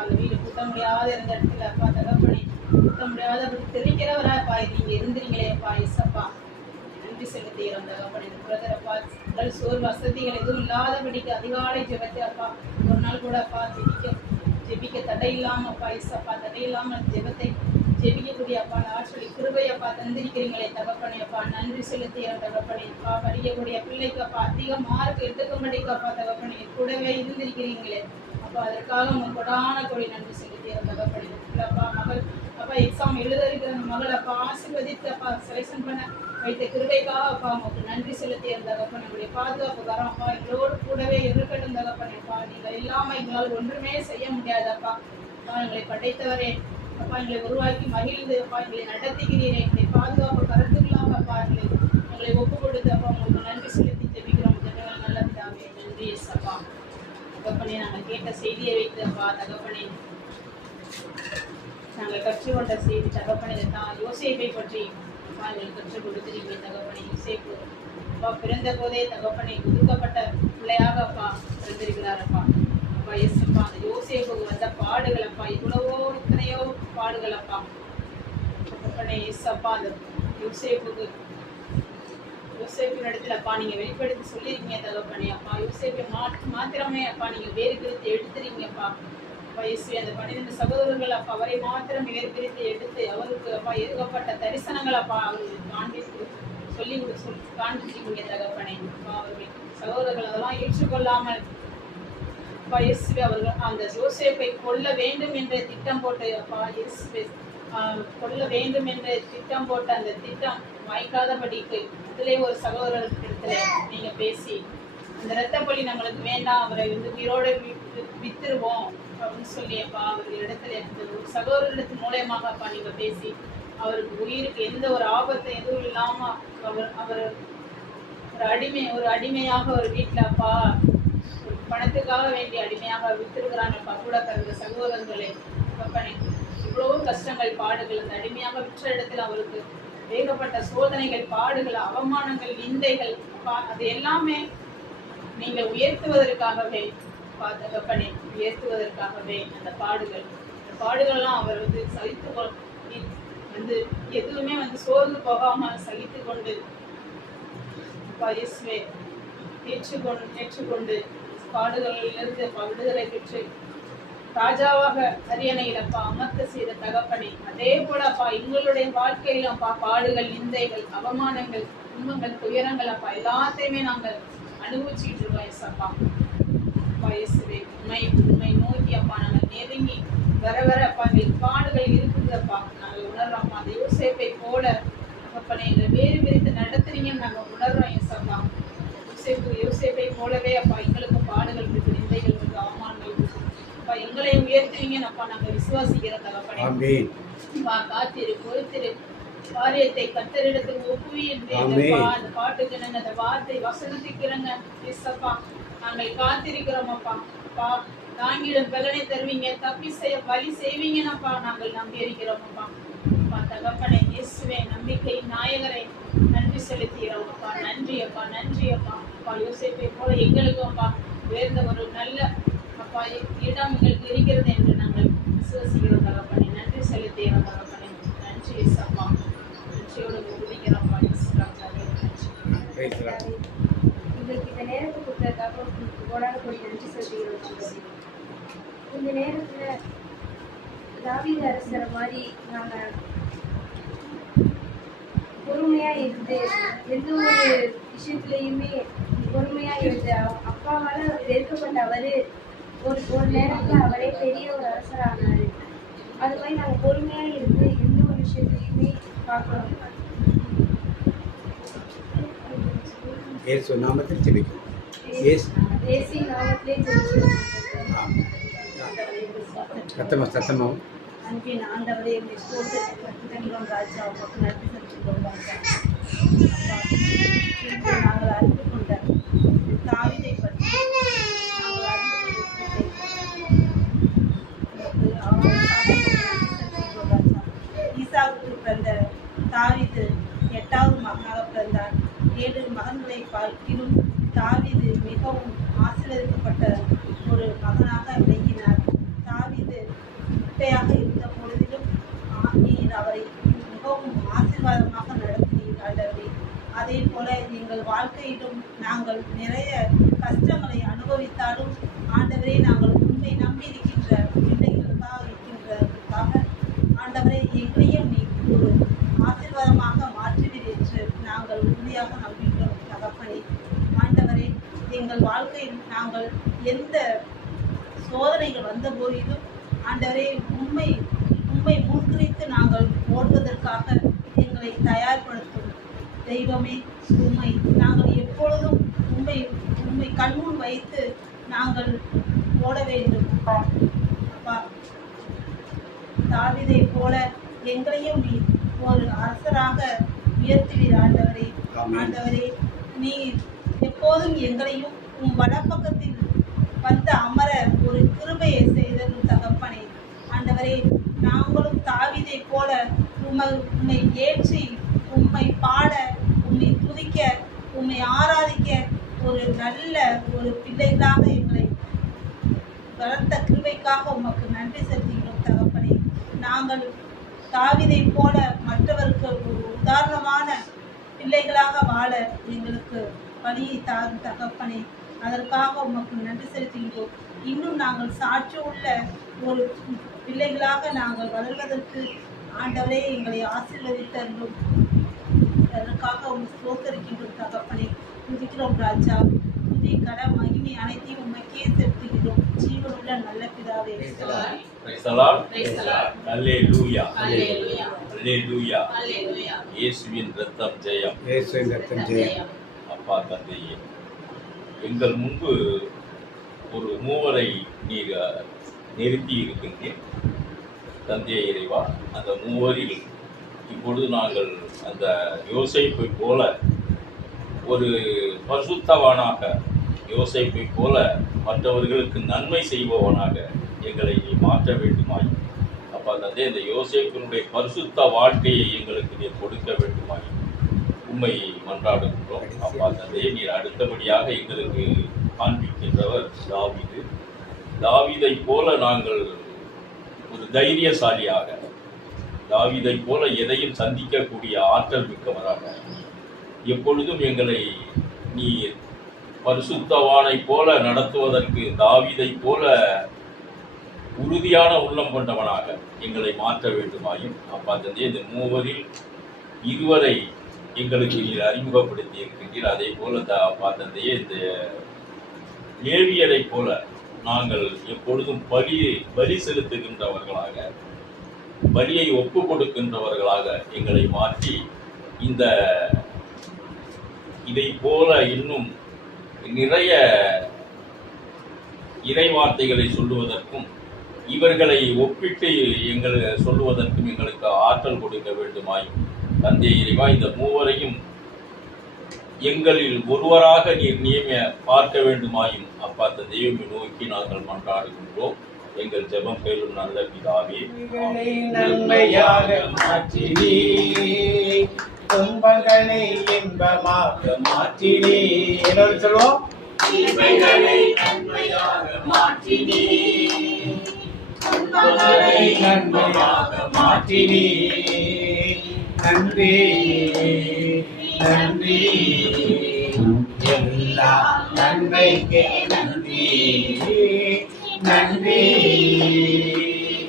அந்த வீடு கூட்ட முடியாத இருந்த இடத்துல அப்பா தகப்பனே, கூட்ட முடியாதபடி தெரிவிக்கிறவராப்பா நீங்க இருந்துறீங்களேப்பா இசப்பா, நன்றி செலுத்துகிறோம் தகப்பனே. பிரதரப்பா உடல் சோர் வசதிகள் எதுவும் இல்லாதபடிக்கு அதிகாலை ஜெபத்தை அப்பா ஒரு நாள் கூட அப்பா ஜெபிக்க தடை இல்லாமப்பா இசப்பா, தடை இல்லாமல் ஜெபத்தை ஜெபிக்கக்கூடிய அப்பா ஆற்றலை கிருபையப்பா தந்திருக்கிறீங்களே தகப்பனே அப்பா, நன்றி செலுத்துகிறோம் தகப்பனே. அப்பா படிக்கக்கூடிய பிள்ளைக்கு அப்பா அதிக மார்க் எடுத்துக்கும்படிக்கப்பா தகப்பனே கூடவே இருந்திருக்கிறீங்களே அப்பா, அதற்காக உங்கள் கொடான கொடி நன்றி செலுத்துகிறோம் தகப்பனே. அப்பா மகள் அப்பா எக்ஸாம் எழுத இருக்கிற அந்த மகளை அப்பா ஆசீர்வதித்து அப்பா செலெக்ஷன் பண்ண வைத்த கிருபைக்காக அப்பா உங்களுக்கு நன்றி செலுத்தி தகப்பன் எங்களுடைய பாதுகாப்பு வரோம் அப்பா எங்களோடு கூடவே இருக்கட்டும் தகப்பன் அப்பா நீங்கள் இல்லாமல் எங்களால் ஒன்றுமே செய்ய முடியாதப்பா அப்பா எங்களை படைத்தவரே அப்பா எங்களை உருவாக்கி மகிழ்ந்து அப்பா எங்களை நடத்துகிறீரே எங்களை பாதுகாப்பு கருத்துக்களாக அப்பா எங்களை ஒப்பு கொடுத்து அப்பா உங்களுக்கு நன்றி செலுத்தி ஜெபிக்கிறோம் ஜெபங்கள் நல்ல பிதாவே நன்றி அப்பா தகப்பனே நாங்கள் கேட்ட செய்தியை வைத்து அப்பா தகப்பனே நாங்கள் கற்றுக்கொண்ட செய்தி தகப்பனை தான் யோசேப்பை பற்றி அப்பா எங்களுக்கு கற்றுக் கொடுத்துருக்கீங்க தகப்பனை யோசேப்பு அப்பா பிறந்த போதே தகப்பனை ஒதுக்கப்பட்ட பிள்ளையாக அப்பா பிறந்திருக்கிறார் அப்பா அப்பா எஸ் அப்பா அந்த யோசேப்புக்கு வந்த பாடுகள் அப்பா இவ்வளவோ இத்தனையோ பாடுகள் அப்பா தகப்பனை எஸ் அப்பா அந்த யோசேப்பின் இடத்துல அப்பா நீங்கள் வெளிப்படுத்தி சொல்லியிருக்கீங்க தகப்பனே அப்பா யோசேப்பை மாத்திரமே அப்பா நீங்கள் வேறு பிரித்து எடுத்துறீங்கப்பா வயசு அந்த 12 சகோதரர்கள் அப்பா அவரை மாத்திரம் வேறு பிரித்து எடுத்து அவருக்கு அப்பா எதுக்கப்பட்ட தரிசனங்கள் அப்பா அவர்களுக்கு காண்பிச்சிருக்கீங்க தகப்பனே அப்பா அவர்கள் சகோதரர்கள் அதெல்லாம் ஏற்றுக்கொள்ளாமல் அப்பா இயேசுவே அவர்கள் அந்த யோசேப்பை கொல்ல வேண்டும் என்ற திட்டம் போட்டு அப்பா இயேசுவே கொல்ல வேண்டும் என்ற திட்டம் போட்டு அந்த திட்டம் வாய்க்காதபடிக்கு இதிலே ஒரு சகோதரத்திடத்துல நீங்க பேசி அந்த இரத்தப்பழி நம்மளுக்கு வேண்டாம் அவரை உயிரோட வித்துருவோம் அப்படின்னு சொல்லி அப்பா அவர்கள் இடத்துல அந்த ஒரு சகோதரத்தின் மூலயமாக அப்பா நீங்க பேசி அவருக்கு உயிருக்கு எந்த ஒரு ஆபத்தை எதுவும் இல்லாம அவர் ஒரு அடிமையாக ஒரு வீட்டுல அப்பா ஒரு பணத்துக்காக வேண்டிய அடிமையாக வித்திருக்கிறாங்க அப்பா கூட பிறந்த சகோதரர்களே அப்பனே இவ்வளவு கஷ்டங்கள் பாடுகள் அந்த அடிமையாக விற்ற இடத்துல அவருக்கு ஏகப்பட்ட சோதனைகள் பாடுகள் அவமானங்கள் நிந்தைகள் அது எல்லாமே நீங்க உயர்த்துவதற்காகவே தகப்பனே உயர்த்துவதற்காகவே அந்த பாடுகள்லாம் அவர் சகித்து எதுவுமே சோர்ந்து போகாம சகித்து கொண்டு இயேசுவே ஏற்றுக்கொண்டு பாடுகளிலிருந்து விடுதலை பெற்று ராஜாவாக அரியணையில் அப்பா அமர்த்த செய்த தகப்பனே அதே போல அப்பா எங்களுடைய வாழ்க்கையில அப்பா பாடுகள் நிந்தைகள் அவமானங்கள் துன்பங்கள் துயரங்கள் அப்பா எல்லாத்தையுமே நாங்கள் அனுபவிச்சுட்டு இருக்கோம் எஸ்அப்பா அப்பா இயேசுவே உண்மை நோக்கி அப்பா நாங்கள் நெருங்கி வர அப்பா எங்களுக்கு பாடுகள் இருக்குதுப்பா நாங்கள் உணர்றோம்ப்பா அந்த யோசேப்பை போல அப்பா எங்களை வேறு பிரித்து நடத்துறீங்கன்னு நாங்கள் உணர்றோம் எஸ்அப்பா யோசேப்பை போலவே அப்பா எங்களுக்கு பாடுகள் இருக்கு நிந்தைகள் இருக்கு அவமானங்கள் இருக்கு அப்பா எங்களை உயர்த்துவீங்கன்னு அப்பா நாங்கள் விசுவாசிக்கிற தகப்பனே காத்திரு பொறுத்திரு காரியத்தை கர்த்தரிடத்தில் ஒப்புவீன்றேன் அந்த பாட்டுக்கு நாங்கள் அந்த வார்த்தை வசனத்துக்கிறங்க எஸ்அப்பா நாங்கள் காத்திருக்கிறோம் அப்பா தாங்கிடும் பலனை தருவீங்க தப்பி செய்ய வழி செய்வீங்கன்னப்பா நாங்கள் நம்பி இருக்கிறோம் அப்பா தகப்பனே இயேசுவே நம்பிக்கை நாயகரை நன்றி செலுத்துகிறோம் அப்பா நன்றி அப்பா யோசேப்பை போல எங்களுக்கும் அப்பா உயர்ந்த ஒரு நல்ல அப்பா இடம் எங்களுக்கு இருக்கிறது என்று நாங்கள் விசுவாசிக்கிறோம் தகப்பனே நன்றி செலுத்துகிறோம் தகப்பனே நன்றி இயேசுப்பா நன்றியோடு துதிக்கிறோம் உங்களுக்கு இந்த நேரத்தை கொடுத்ததுக்காக கோடான கோடி நன்றி செலுத்துகிறோம். இந்த நேரத்தில் தாவீது அரசரை மாதிரி நாங்கள் பொறுமையாக இருந்து எந்த ஒரு விஷயத்துலையுமே பொறுமையாக இருந்து அப்பாவால் வெறுக்கப்பட்ட அவர் ஒரு நேரத்தில் அவரே பெரிய ஒரு அரசரானார். அது மாதிரி நாங்கள் பொறுமையாக இருந்து எந்த ஒரு விஷயத்துலையுமே பார்க்கணும். இயேசு நாமத்தில் ஜெபிக்கிறோம். இயேசு நாமத்திலே ஜெபிக்கிறோம். சத்தமா அன்பின் ஆண்டவரே எங்களை போட்டு கற்றுத்தங்கிறோம் ராஜா உங்களுக்கு நன்றி செலுத்துகிறோம் ராஜா. நாங்கள் அறிந்து கொண்ட தாவீதை பற்றி நாங்கள் அறிந்து கொண்ட ஈசாவுக்கு பிறந்த தாவீது 8வது மகனாக பிறந்தார். 7 மகன்களை பார்க்கிலும் தாவீது மிகவும் ஆசீர்வதிக்கப்பட்ட ஒரு மகனாக விளங்கினார். தாவீது குட்டையாக இருந்த பொழுதிலும் நீர் அவரை மிகவும் ஆசீர்வாதமாக நடத்தினீர் ஆண்டவரே. அதே போல எங்கள் வாழ்க்கையிலும் நாங்கள் நிறைய கஷ்டங்களை அனுபவித்தாலும் ஆண்டவரே நாங்கள் உண்மை நம்பி இருக்கின்ற பிள்ளைகளுக்காக இருக்கின்றதற்காக ஆண்டவரே எங்களையும் நீ ஒரு ஆசீர்வாதமாக மாற்றுவீர் என்று நாங்கள் உறுதியாக நம்புகிறோம் தகப்பனே. ஆண்டவரே எங்கள் வாழ்க்கையில் நாங்கள் எந்த சோதனைகள் வந்த போதிலும் ஆண்டவரே உண்மை முன்குறித்து நாங்கள் வருவதற்காக எங்களை தயார்படுத்தும் தெய்வமே. உம்மை நாங்கள் எப்பொழுதும் உம்மை உம்மை கண்முன் வைத்து நாங்கள் ஓட வேண்டும் அப்பா. தாவீதை போல எங்களையும் நீ ஒரு அரசராக உயர்த்துவீர் ஆண்டவரே. ஆண்டவரே, நீர் எப்போதும் எங்களையும் உம் வலப்பக்கத்தில் வந்து அமர ஒரு கிருபையை செய்ததும் தகப்பனே. ஆண்டவரே, நாங்களும் தாவீதை போல உம்மை ஏற்றி உம்மை பாட, உம்மை துதிக்க, உம்மை ஆராதிக்க ஒரு நல்ல ஒரு பிள்ளைகளாக எங்களை வளர்த்த கிருபைக்காக உமக்கு நன்றி செலுத்துகிறோம் தகப்பனே. நாங்கள் தாவீதை போல மற்றவருக்கு ஒரு உதாரணமான பிள்ளைகளாக வாழ எங்களுக்கு வழியை தாரும் தகப்பனே. அதற்காக உமக்கு நன்றி செலுத்துகிறோம். இன்னும் நாங்கள் சாட்சி உள்ள ஒரு பிள்ளைகளாக நாங்கள் வளர்வதற்கு ஆண்டவரே எங்களை ஆசீர்வதித்தருளும். அதற்காக உங்களை ஸ்தோத்தரிக்கின்றோம் தகப்பனே. துதிக்கிறோம் ராஜா. துதி கட மகிமை அனைத்தையும் உமக்கே செலுத்துகிறோம். ஜீவனுள்ள நல்ல பிதாவே. இயேசுவின் ரத்தம் ஜெயம். இயேசுவின் ரத்தம் ஜெயம். அப்பா தந்தையே, எங்கள் முன்பு ஒரு மூவரை நீர் நிறுத்தி இருக்கின்றேன் தந்தையை இறைவா. அந்த மூவரில் இப்பொழுது நாங்கள் அந்த யோசேப்பை போல ஒரு பரிசுத்தவானாக, யோசேப்பை போல மற்றவர்களுக்கு நன்மை செய்பவனாக எங்களை நீ மாற்ற வேண்டுமாய் அப்பா தந்தை. அந்த யோசேப்பினுடைய பரிசுத்த வாழ்க்கையை எங்களுக்கு நீர் கொடுக்க வேண்டுமாய் உண்மை மன்றாடுகின்றோம் அப்பா தந்தையை. நீர் அடுத்தபடியாக எங்களுக்கு காண்பிக்கின்றவர் தாவீது. தாவீதை போல நாங்கள் ஒரு தைரியசாலியாக, தாவீதை போல எதையும் சந்திக்கக்கூடிய ஆற்றல் மிக்கவராக, எப்பொழுதும் எங்களை நீ பரிசுத்தவானை போல நடத்துவதற்கு தாவீதை போல உறுதியான உள்ளம் கொண்டவனாக எங்களை மாற்ற வேண்டுமாயும் அப்பா தந்தை. இந்த மூவரில் இருவரை எங்களுக்கு நீர் அறிமுகப்படுத்தி இருக்கின்றீர். அதே போல அப்பா தந்தையே, இந்த லேவியரை போல நாங்கள் எப்பொழுதும் பலி செலுத்துகின்றவர்களாக, பலியை ஒப்பு கொடுக்கின்றவர்களாக எங்களை மாற்றி இதை போல இன்னும் நிறைய இறை வார்த்தைகளை சொல்லுவதற்கும் இவர்களை ஒப்பிட்டு எங்கள் சொல்லுவதற்கும் எங்களுக்கு ஆற்றல் கொடுக்க வேண்டுமாயும் தந்தை இறைவா. இந்த மூவரையும் எங்களில் ஒருவராக நீர் பார்க்க வேண்டுமாயும் அப்பா தந்தையை நோக்கி நாங்கள் மன்றாடுகின்றோம். எங்கள் ஜெபம் கேளும் நல்ல பிதாவே. நன்மையாக மாற்றினே, துன்பங்களை இன்பமாக மாற்றினே. எல்லாரும் சொல்லுவோம். தீமைகளை நன்மையாக மாற்றினே, துன்பங்களை நன்மையாக மாற்றினே. நன்றி நன்றி, எல்லா நன்மைக்கே நன்றி. நன்றி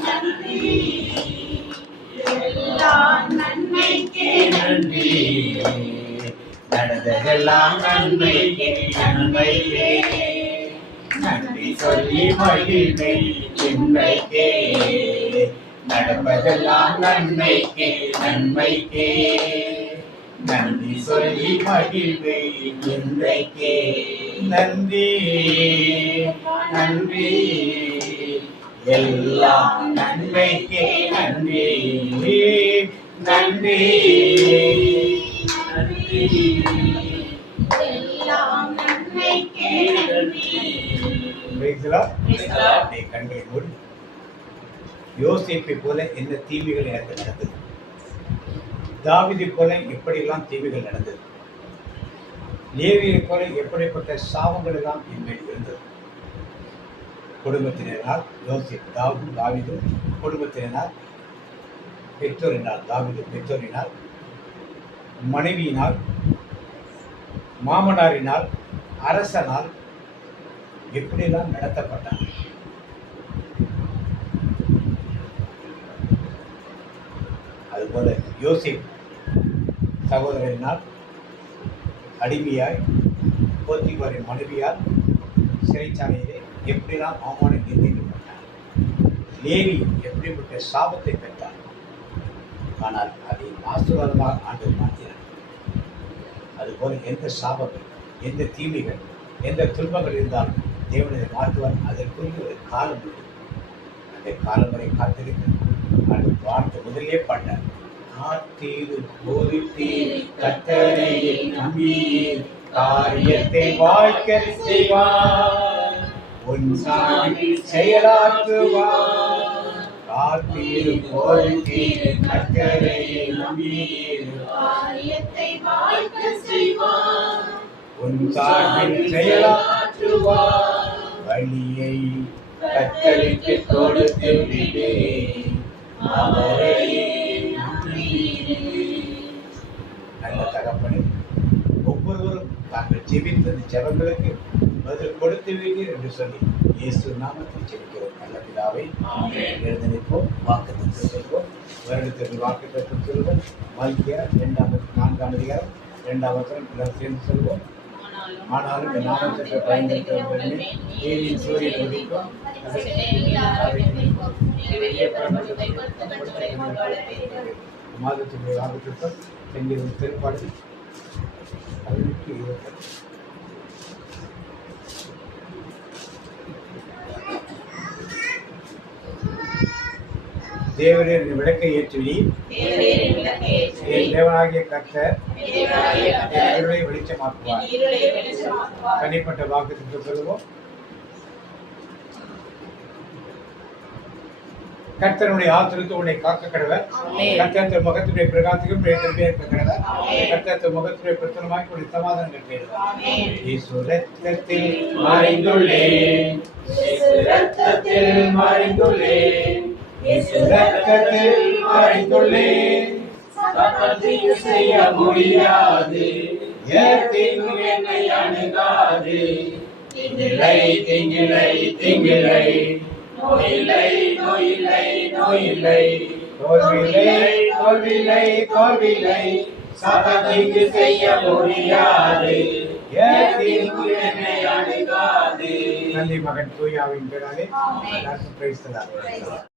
நன்றி, எல்லா நன்மைக்கே நன்றி. நடந்ததெல்லாம் நன்மைக்கே நன்மைக்கே. நன்றி சொல்லி மகிழ்வை இன்றைக்கே. நடப்பதெல்லாம் நன்மைக்கே நன்மைக்கே. நன்றி சொல்லி மகிழ்வை இன்றைக்கே. நன்றி நன்றி, எல்லாம் நன்மைக்கே நன்றி. நன்றி நன்றி, எல்லாம் நன்மைக்கே நன்றி. கண்களை மூடி. யோசேப்பை போல என்ன தீமைகள் எனக்கு நடந்தது, தாவீதை போல எப்படியெல்லாம் தீமைகள் நடந்தது, லேவியை போல எப்படிப்பட்ட சாபங்கள் எல்லாம் என்மேல் இருந்தது. குடும்பத்தினால் தாவீது, குடும்பத்தினால் பெற்றோரினால் தாவீது, பெற்றோரினால், மனைவியினால், மாமனாரினால், அரசனால் எப்படியெல்லாம் நடத்தப்பட்டார். அதுபோல யோசேப் சகோதரனால் அடிமையாய், போத்திபாரின் மனைவியால் சிறைச்சாலையிலே எப்படிலாம் அவமானம் நிந்திக்கப்பட்டார். லேவி எப்படிப்பட்ட சாபத்தை பெற்றார். ஆனால் அதை ஆசீர்வாதமாக ஆண்டவர் மாற்றினார். அதுபோல எந்த சாபங்கள், எந்த தீமைகள், எந்த துன்பங்கள் இருந்தாலும் தேவனை மாற்றுவார். அதற்குரிய ஒரு காலம் உண்டு. அந்த காலம் வரை காத்திருக்கு. அந்த வார்த்தை முதலே பண்ணார். காத்தீரு பொறுத்தீர் கர்த்தரையில் நம்பீர் காரியத்தை வாய்க்க செய்வார். உன் சாமி செயலாற்றுவார். காத்தீரு பொறுத்தீர் கர்த்தரையில் நம்பீர் காரியத்தை வாய்க்க செய்வார். உன் சாமி செயலாற்றுவார். வழியை கர்த்தருக்கு கொடுத்து விடு, அவரை நம்பியிரு. நல்ல தகப்பனே, ஒவ்வொருவரும் தாங்கள் ஜெபித்த ஜெபங்களுக்கு பதில் கொடுத்து விட்டீர் என்று சொல்லி இயேசு நாமத்தில் ஜெபிக்கிறோம். நல்ல பிதாவை எழுந்து நிற்போம். வாக்குத்தத்தம் சொல்வோம். வருடத்திற்கு வாக்குத்தத்தம் சொல்வோம். மல்கியா 4ஆம் அதிகாரம் 2ஆம் வசனம் எல்லாரும் சேர்ந்து சொல்வோம். ஆனாலும் இந்த நாமத்திற்கு பயன்படுத்துவதற்கு தேவியின் சூரியன் உதிக்கும். மாதத்துடைய வாக்குத்தத்தம் என்கிற திருப்பாடு 18:20. தேவரே என் விளக்கை ஏற்றி என் தேவனாகிய கர்த்தர் என் இருளை வெளிச்சமாக்குவார். தனிப்பட்ட வாக்குத்தத்தம் சொல்லுவோம். கர்த்தருடைய ஆசிரியத்து உன்னை காக்க கடவர். கர்த்தர் முகத்துடைய பிரகாசம் இருக்க கடவர். கர்த்தர் முகத்துடைய பிரச்சனமாய் உன்னை சமாதானம் கட்டிடுவார். இயேசு ரத்தத்தில் மறைந்துள்ளேன், இயேசு ரத்தத்தில் மறைந்துள்ளேன், இயேசு ரத்தத்தில் மறைந்துள்ளேன். சத்தத்தை செய்ய முடியாது, ஏத்தினு என்னை அணுகாது. திங்கிலை திங்கிலை திங்கிலை, நோயில்லை நோயில்லை நோயில்லை, தோல்விலை தோல்விலை தோல்விலை. சத்தத்தை செய்ய முடியாது, ஏத்தினு என்னை அணுகாது. நன்றி மகன் தூயாவின் பேராலே. எல்லாருக்கும் பிரைஸ் தி லார்ட்.